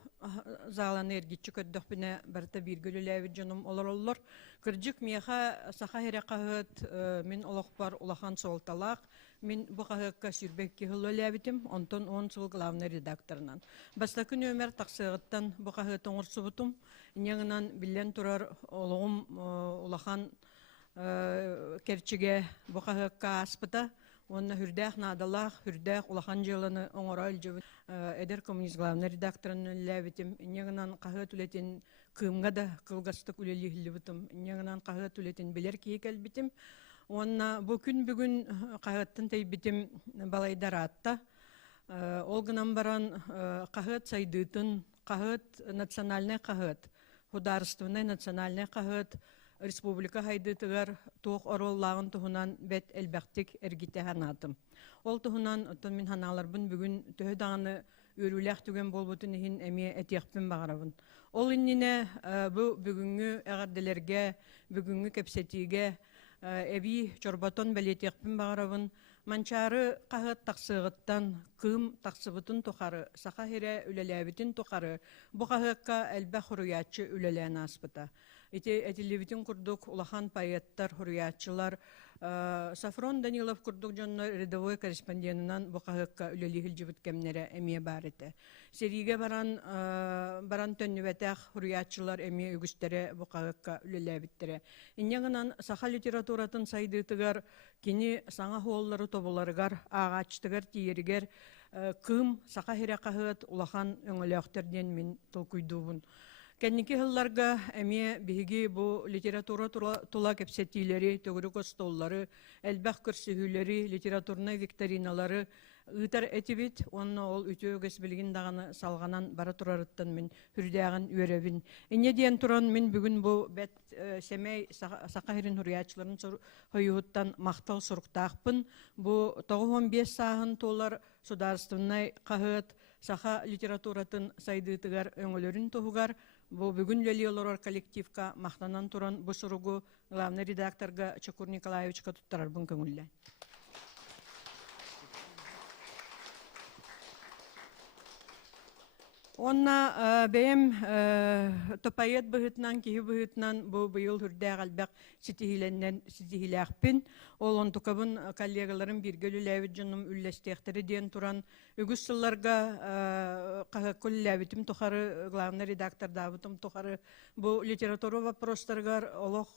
зағаланы ергетчі көддіқ біні барта биргіліләві жаным олар олар. Кірджік меха саха херақағыт мен олақ бар улахан солталақ. Мен бұқағыққа сүрбекке ғылыләбітім, онтон 10 сыл главный редакторынан. Баста күн өмір тақсығыттан бұқағыт оңырсы бұтым. Неңінан білен тұрар олығым улахан керчіге бұқағыққа аспыта. Онна хүрдәк надалах, хүрдәк улахан жылыны оңырал жабы. Эдер коммунист главный редакторын ләбітім. Неңінан қағыт үлетін кымға да қылғастық үлелі бұтым. Неңінан қағыт үлетін білер кейік әлбітім. Онна бұл күн бүгін қағыттын тәйбітім балайдар атта. Олғынан баран қағыт сайдытын, қағыт национальный қағыт, хударственный национальный қағыт, республика хайдытығар тоқ ороллағын тұхынан бәт әлбәқтік әргеті ханатым. Ол тұхынан ұттын мен ханаларбын бүгін төхі дағаны өріләқ түген болбутын ехін әме әтияқпен бағарабын. Ол инніне бүгінгі әғарделерге, бүгінгі кәпсетіге, әбі чорбатон бәлетияқпен бағарабын, манчары қағыт тақсығыттан кым тақсыбытын тұқары, сақа хере үлеләбітін тұқары, бұ қағыққа әлбә құруятчы үлелән аспыта. Әтелебітін күрдік улахан пайеттар, құруятчылар, Сафрон Данилов курдук жонно рядовой корреспондентынан букагыкка үлелихил жибыт кемнере эмие бар эте. Сериге баран төннүбетэх хуруячылар эмие үгүстере букагыкка үлелебиттере. Иннегынан саха литературатын сайдыытыгар кини саңа хуоллары тобуларыгар, ағачтыгар тиеригер кым саха хиракахыт улахан өңөлөөхтерден мин толкуйдуубун. Кенники хылларга эме биһиги бу литература тула кепсетилери, төгүрүк остоллары, элбэх көрсүһүлери, литературный викториналары ытар этибит, онно ол үтөөгөс билигин даганы салганан бара турарыттан мин хүрдәгын үөребин. Инне диен туран мин бүгүн бу бет семей сакахирин хуруячыларын хойуттан мактал суруктаакпын. Бу 95 саахын толар сударственный кахыт саха литературатын сайдыытыгар өңөлөрүн тоһугар. Бу бүгүн лелиолорор коллективка мактанан туран бу суругу главный редакторга Чакур Николаевичка туттарарбын көңүлле. Онна бэм топайет быһытынан, киһи быһытынан бу быйыл хүрдәг албак ситихилэхпин. Ол онтукабын коллегаларым биргөлүләбит жонум үллестектери диен туран үгүс сылларга көлләбитим тухары главный редактор дабытым тухары бу литература вопростаргар олох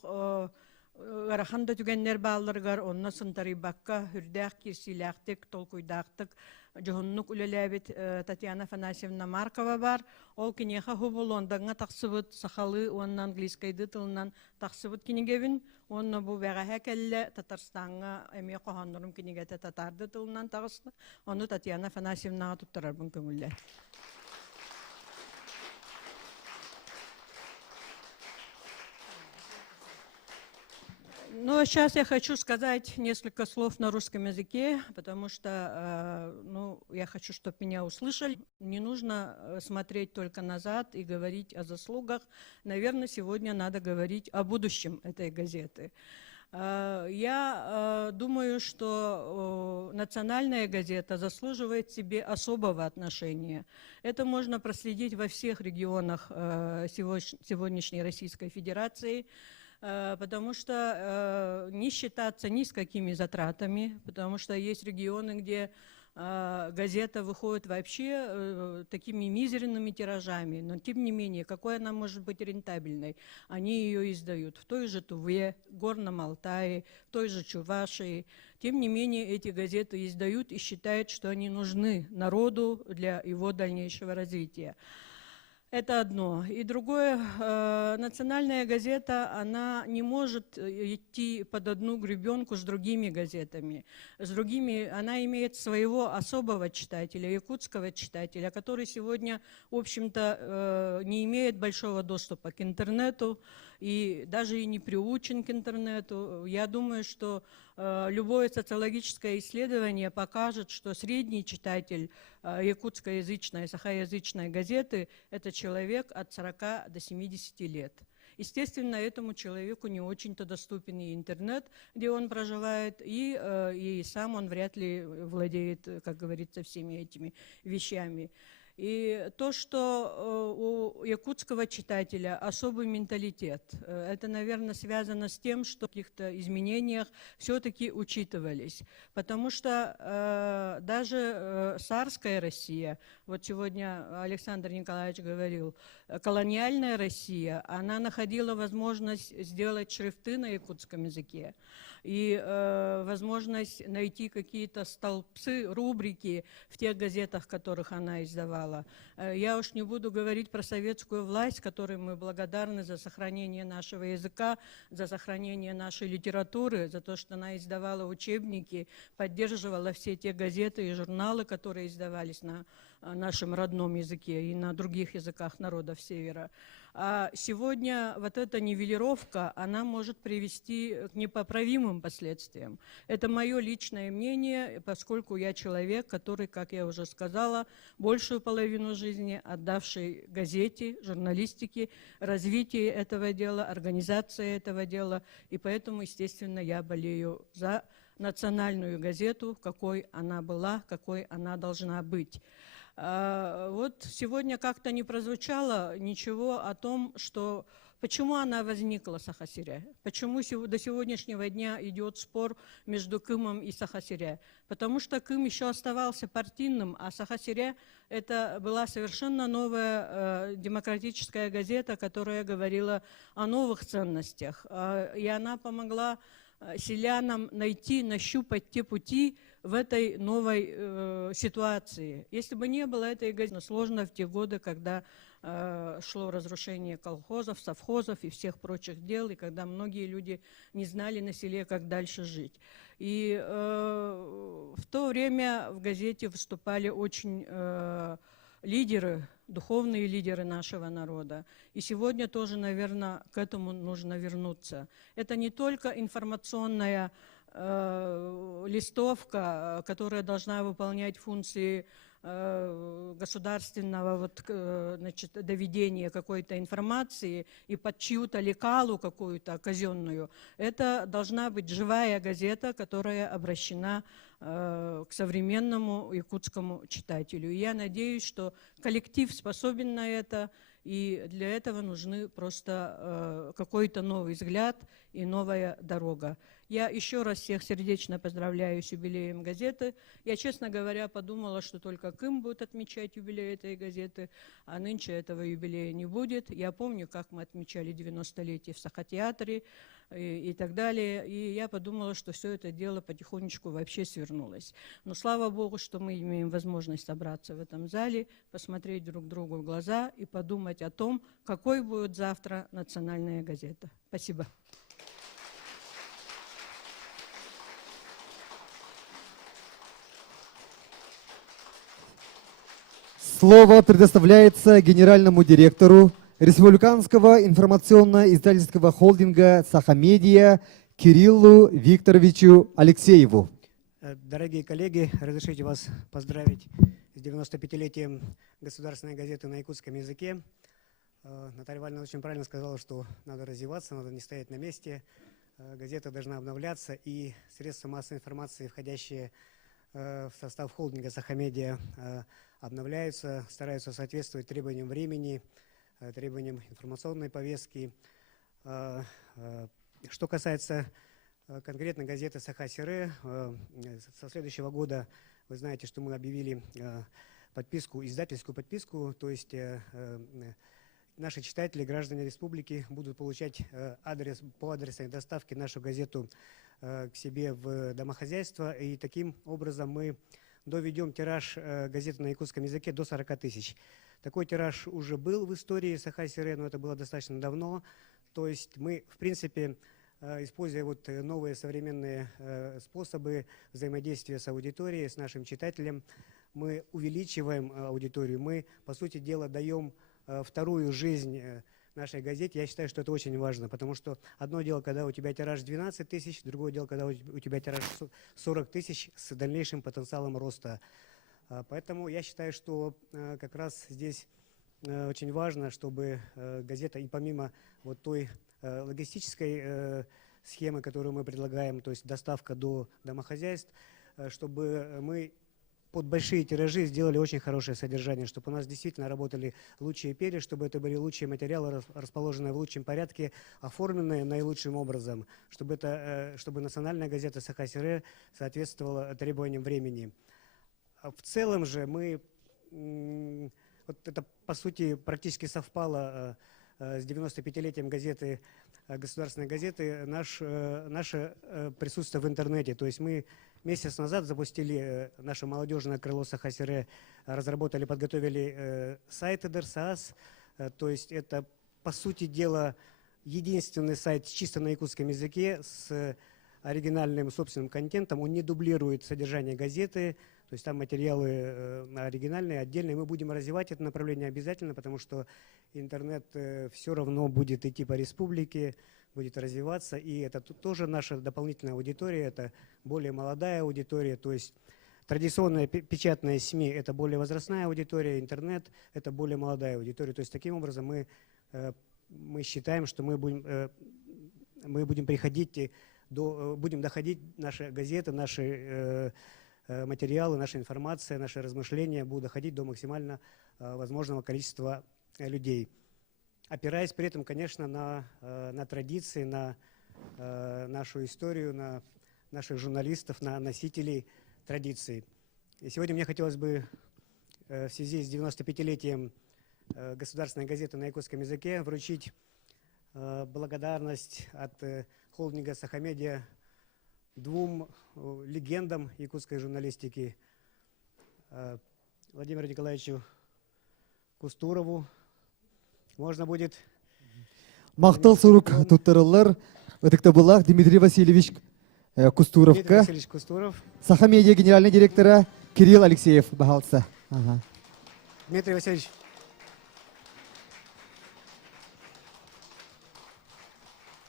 гараханда түгеннер бааларгар онна сынтары бакка хүрдәг кирсиләхтек толкуйдактык жохуннук үлеләбит Татьяна Афанасьевна Маркова бар. Ол кинеха хубул ондаңа тақсыбыт сахалы онна английскайды тылынан тақсыбыт кинегевин. Онна бу бәғәһә кәлле Татарстанга эме қоһаннырым кинегете татарды тылынан тағысты. Оны Татьяна Афанасьевнаға туттарарбын көңүлле. Ну, сейчас я хочу сказать несколько слов на русском языке, потому что я хочу, чтобы меня услышали. Не нужно смотреть только назад и говорить о заслугах. Наверное, сегодня надо говорить о будущем этой газеты. Я думаю, что национальная газета заслуживает себе особого отношения. Это можно проследить во всех регионах сегодняшней Российской Федерации. Потому что не считаться ни с какими затратами, потому что есть регионы, где газета выходит вообще такими мизерными тиражами, но тем не менее, какой она может быть рентабельной? Они ее издают в той же Туве, Горном Алтае, в той же Чувашии. Тем не менее, эти газеты издают и считают, что они нужны народу для его дальнейшего развития. Это одно. И другое, национальная газета, она не может идти под одну гребенку с другими газетами. С другими, она имеет своего особого читателя, якутского читателя, который сегодня, в общем-то, не имеет большого доступа к интернету и даже и не приучен к интернету. Я думаю, что любое социологическое исследование покажет, что средний читатель якутскоязычной, сахаязычной газеты – это человек от 40 до 70 лет. Естественно, этому человеку не очень-то доступен и интернет, где он проживает, и сам он вряд ли владеет, как говорится, всеми этими вещами. И то, что у якутского читателя особый менталитет, это, наверное, связано с тем, что в каких-то изменениях все-таки учитывались. Потому что даже царская Россия, вот сегодня Александр Николаевич говорил, колониальная Россия, она находила возможность сделать шрифты на якутском языке и возможность найти какие-то столбцы, рубрики в тех газетах, которых она издавала. Я уж не буду говорить про советскую власть, которой мы благодарны за сохранение нашего языка, за сохранение нашей литературы, за то, что она издавала учебники, поддерживала все те газеты и журналы, которые издавались на нашем родном языке и на других языках народов Севера. А сегодня вот эта нивелировка, она может привести к непоправимым последствиям. Это мое личное мнение, поскольку я человек, который, как я уже сказала, большую половину жизни отдавший газете, журналистике, развитию этого дела, организации этого дела. И поэтому, естественно, я болею за национальную газету, какой она была, какой она должна быть. Вот сегодня как-то не прозвучало ничего о том, что Почему она возникла, Саха-Сирия? Почему до сегодняшнего дня идет спор между Крымом и Саха-Сирия? Потому что Крым еще оставался партийным, а Саха-Сирия это была совершенно новая демократическая газета, которая говорила о новых ценностях. И она помогла селянам найти, нащупать те пути в этой новой ситуации. Если бы не было этой газеты, сложно в те годы, когда шло разрушение колхозов, совхозов и всех прочих дел, и когда многие люди не знали на селе, как дальше жить. И в то время в газете выступали очень лидеры, духовные лидеры нашего народа. И сегодня тоже, наверное, к этому нужно вернуться. Это не только информационная листовка, которая должна выполнять функции государственного значит, доведения какой-то информации и под чью-то лекалу какую-то казенную. Это должна быть живая газета, которая обращена к современному якутскому читателю. И я надеюсь, что коллектив способен на это, и для этого нужны просто какой-то новый взгляд и новая дорога. Я еще раз всех сердечно поздравляю с юбилеем газеты. Я, честно говоря, подумала, что только Крым будет отмечать юбилей этой газеты, а нынче этого юбилея не будет. Я помню, как мы отмечали 90-летие в Саха-театре и так далее. И я подумала, что все это дело потихонечку вообще свернулось. Но слава Богу, что мы имеем возможность собраться в этом зале, посмотреть друг другу в глаза и подумать о том, какой будет завтра национальная газета. Спасибо. Слово предоставляется генеральному директору Республиканского информационно-издательского холдинга «Саха-Медиа» Кириллу Викторовичу Алексееву. Дорогие коллеги, разрешите вас поздравить с 95-летием государственной газеты на якутском языке. Наталья Ивановна очень правильно сказала, что надо развиваться, надо не стоять на месте. Газета должна обновляться, и средства массовой информации, входящие в состав холдинга «Саха-Медиа», обновляются, стараются соответствовать требованиям времени, требованиям информационной повестки. Что касается конкретно газеты «Саха-Сире», со следующего года вы знаете, что мы объявили подписку, издательскую подписку, то есть наши читатели, граждане республики будут получать по адресной доставке нашу газету к себе в домохозяйство, и таким образом мы доведем тираж газеты на якутском языке до 40 тысяч. Такой тираж уже был в истории Саха-Сире, но это было достаточно давно. То есть мы, в принципе, используя новые современные способы взаимодействия с аудиторией, с нашим читателем, мы увеличиваем аудиторию, мы, по сути дела, даем вторую жизнь нашей газете. Я считаю, что это очень важно, потому что одно дело, когда у тебя тираж 12 тысяч, другое дело, когда у тебя тираж 40 тысяч с дальнейшим потенциалом роста. Поэтому я считаю, что как раз здесь очень важно, чтобы газета, и помимо той логистической схемы, которую мы предлагаем, то есть доставка до домохозяйств, чтобы мы под большие тиражи сделали очень хорошее содержание, чтобы у нас действительно работали лучшие перья, чтобы это были лучшие материалы, расположенные в лучшем порядке, оформленные наилучшим образом, чтобы национальная газета «Саха-Сире» соответствовала требованиям времени. В целом же мы, это по сути практически совпало с 95-летием газеты, государственной газеты, наше присутствие в интернете. То есть мы месяц назад запустили наше молодежное крыло Саха-Сире, разработали, подготовили сайт ЭДРСААС. То есть это, по сути дела, единственный сайт чисто на якутском языке с оригинальным собственным контентом. Он не дублирует содержание газеты, то есть там материалы оригинальные, отдельные. Мы будем развивать это направление обязательно, потому что интернет все равно будет идти по республике, будет развиваться. И это тоже наша дополнительная аудитория, это более молодая аудитория. То есть традиционная печатная СМИ – это более возрастная аудитория, интернет – это более молодая аудитория. То есть таким образом мы считаем, что мы будем приходить будем доходить, наши газеты, наши материалы, наша информация, наши размышления будут доходить до максимально возможного количества людей. опираясь при этом, конечно, на традиции, на нашу историю, на наших журналистов, на носителей традиций. И сегодня мне хотелось бы в связи с 95-летием государственной газеты на якутском языке вручить благодарность от холдинга «Сахамедиа» двум легендам якутской журналистики: Владимиру Николаевичу Кустурову. Можно будет... Мақтал сурук туттарылар, ытыктабылах Дмитрий Васильевич Дмитрий Кустуровка, Васильевич Кустуров. Сахамедиа генеральный директора Кирилл Алексеев бахалса. Ага. Дмитрий Васильевич.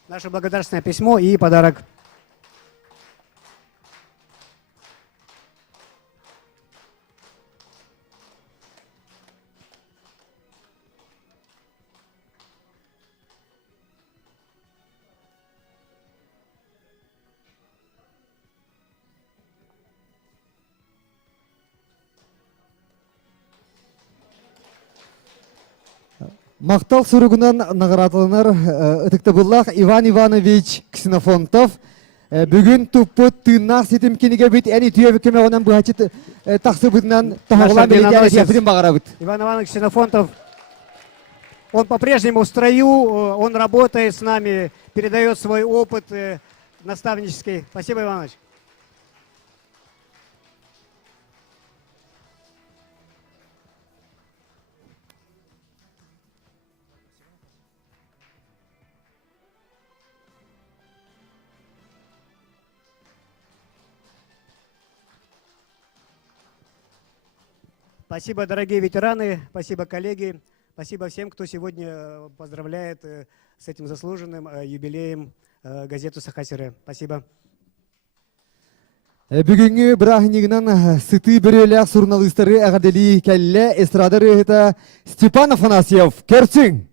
Наше благодарственное письмо и подарок. Мақтал суругунан нагыратылынар ытыктабылах Иван Иванович Ксенофонтов. Бүгін туппут тыыннақ сетім кенеге бит әні түйебі кеме онан бұхачы тақсы бұдынан тағылан беледері жепірін бағара бұд. Иван Иванович Ксенофонтов, он по-прежнему в строю, он работает с нами, передает свой опыт наставнический. Спасибо, Иван Иванович. Спасибо, дорогие ветераны, спасибо, коллеги, спасибо всем, кто сегодня поздравляет с этим заслуженным юбилеем газету «Саха-Сире». Спасибо. Бүгінгі бірағынегінен сыты бірелі журналистері әғадели кәлі эстрадары это Степан Афанасьев. Керсің!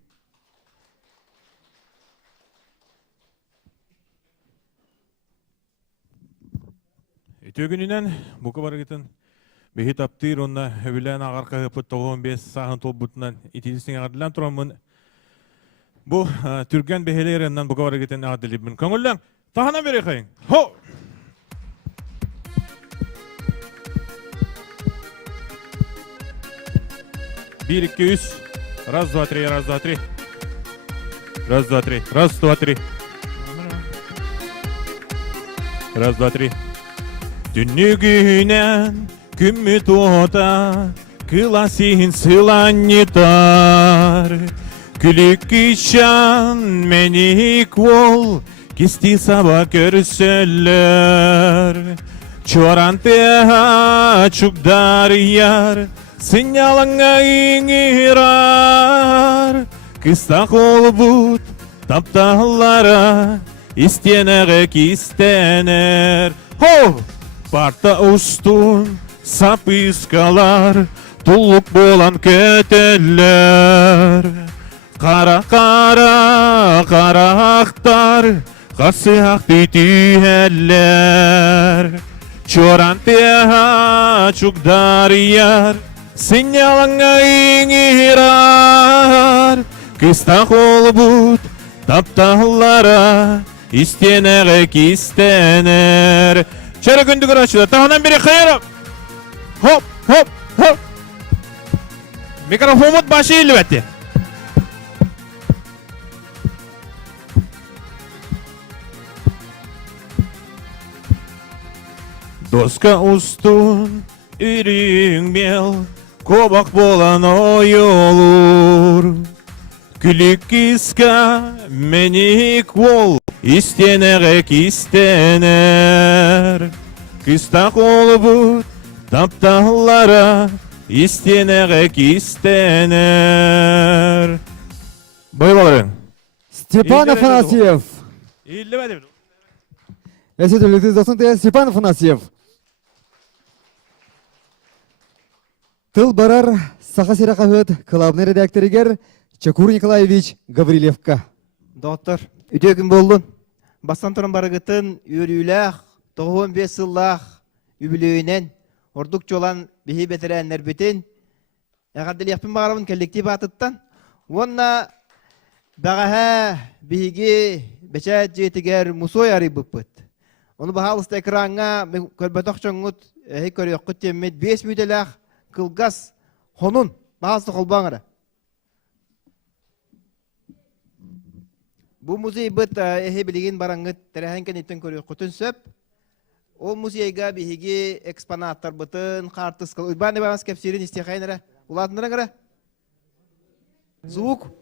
Өтөгінінен бұқы барығытын бейі таптыр, онна өбілен ағарқа ғыпыт 95 сағын тол бұтынан итилісің ағадылан тұрамын. Бұл түрген бейелерінен бұқы барығытын ағадылыбын. Көңілін тағына бере қайын. Хо! Bir, iki, üç. Раз, два, три, раз, два, три. Раз, два, три. Раз, два, три. Раз, два, три. Түнігінен күмі тота, кыласин сыланнитар. Күлік кишан мені квол, кисти саба көрсөллөр. Чорантеға чугдар яр, сынялаңа иңирар. Кыста қол бұд, тапталара, истенеге кистенер. Хо! Парта устун, сапыскалар, тулук болан көтелер. Қара-қара, қарақтар, қасыақты түйелер. Чорантеға чугдар яр, сынялаңа иңирар. Кыста қол бұд, тапталара, истенеге кистенер. Çare gündü görüşürüz. Tahnan biri kayarım. Hop hop hop. Mikrofonumuz başı ilvetti. Doska ustun, ürün bel, kobak bolan oy olur. Külük iska, menik vol, istenegek istener. Kısta kol bud, taptallara, istenegek istener. Baybaların. Степан Афанасьев. İllemedim. Эсетөлүтүз досын Степан Афанасьев. Тыл барар Саха-Сире кахыт клубный редакторигер Чакур Николаевич Гаврилевка. Доктор, үтөгүн болдун. Бастан туран барыгытын үрүлэх, 95 жыллах юбилейинен ордук жолан бихи бетереннер бүтүн. Ягадыл япын багарабын коллектив атыттан. Онна Бағаһа биһиги бечәт жетигер мусой арыбыппыт. Onu bahalısты экранга көрбөтөк чоңут көрөккүт теммет 5 мүтелах кылгас хонун баhalısты колбаңара. Бу музей быт билигин бараңыт терәһен кенеттен көрөккүтүн сөп. Ол музейга биһиги экспонаттар бытын картыс кыл. Уйбаны барас кепсирин истехайнара. Улатындырыңара. Звук.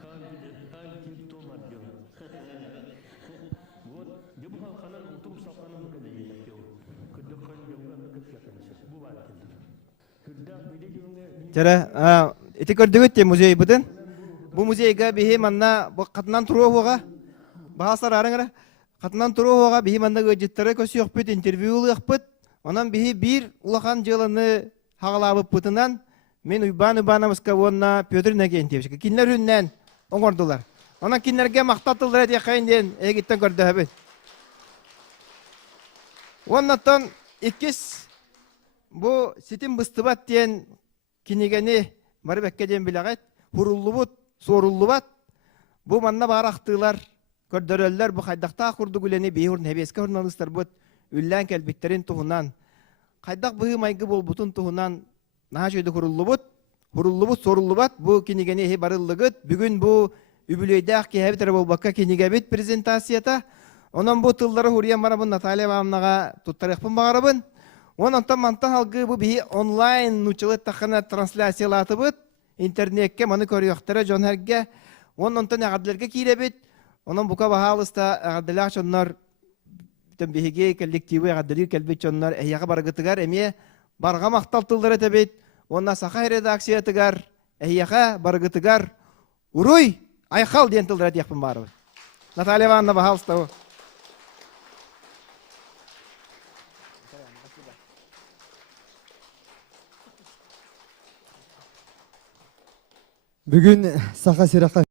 Sakay Idris, Khalid Tomar diyor. Жара, эти көрдөгөт музей бутын. Бу музейга бихи манна катынан туруога, баасар араңара, катынан туруога бихи манна гыжыттары көсүөкпүт, интервьюлыакпыт. Онан бихи бир улахан жылыны хагалабып бутынан мен уйбан-уйбанамыска вонна Петр Иннокентьевичке кинлер үннен оңордулар. Онан кинлерге мактатылдыр этекайын ден эгиттен көрдөбүт. Оннаттан иккис бу ситин быстыбат ден кинигени барыбекке ден билагайт, хуруллубут, соруллубат. Бу манна барактылар, көрдөрөллөр бу кайдакта курдугулени бейурн хебеске урнаныстар бут, үллән келбиттерин туһунан. Кайдак быһы майгы болбутун туһунан наһа жөйдө хуруллубут, соруллубат, бу кинигени хе барыллыгыт. Бүгүн бу үбүлөйдәк кеһебитер болбакка кинигебит презентацията. Онан бу тылдары хуриян барабын Наталья Ивановнага туттарыппын багарабын. Онан мантан алгы бу бихи онлайн нучылыт тахана трансляциялатыбыт. Интернетке маны көрүяктары жонерге. Онан агадлерге киребит. Онан бука бахалыста агадылак жоннор бихиге коллективы агадылыр келбит жоннор эяга баргытыгар эме барга мактал тылдары тебит. Онна сахай редакциятыгар эяга баргытыгар уруй айхал ден тылдары тияппын барыбы. Наталья Ивановна бахалыста. Бүгүн саха сирака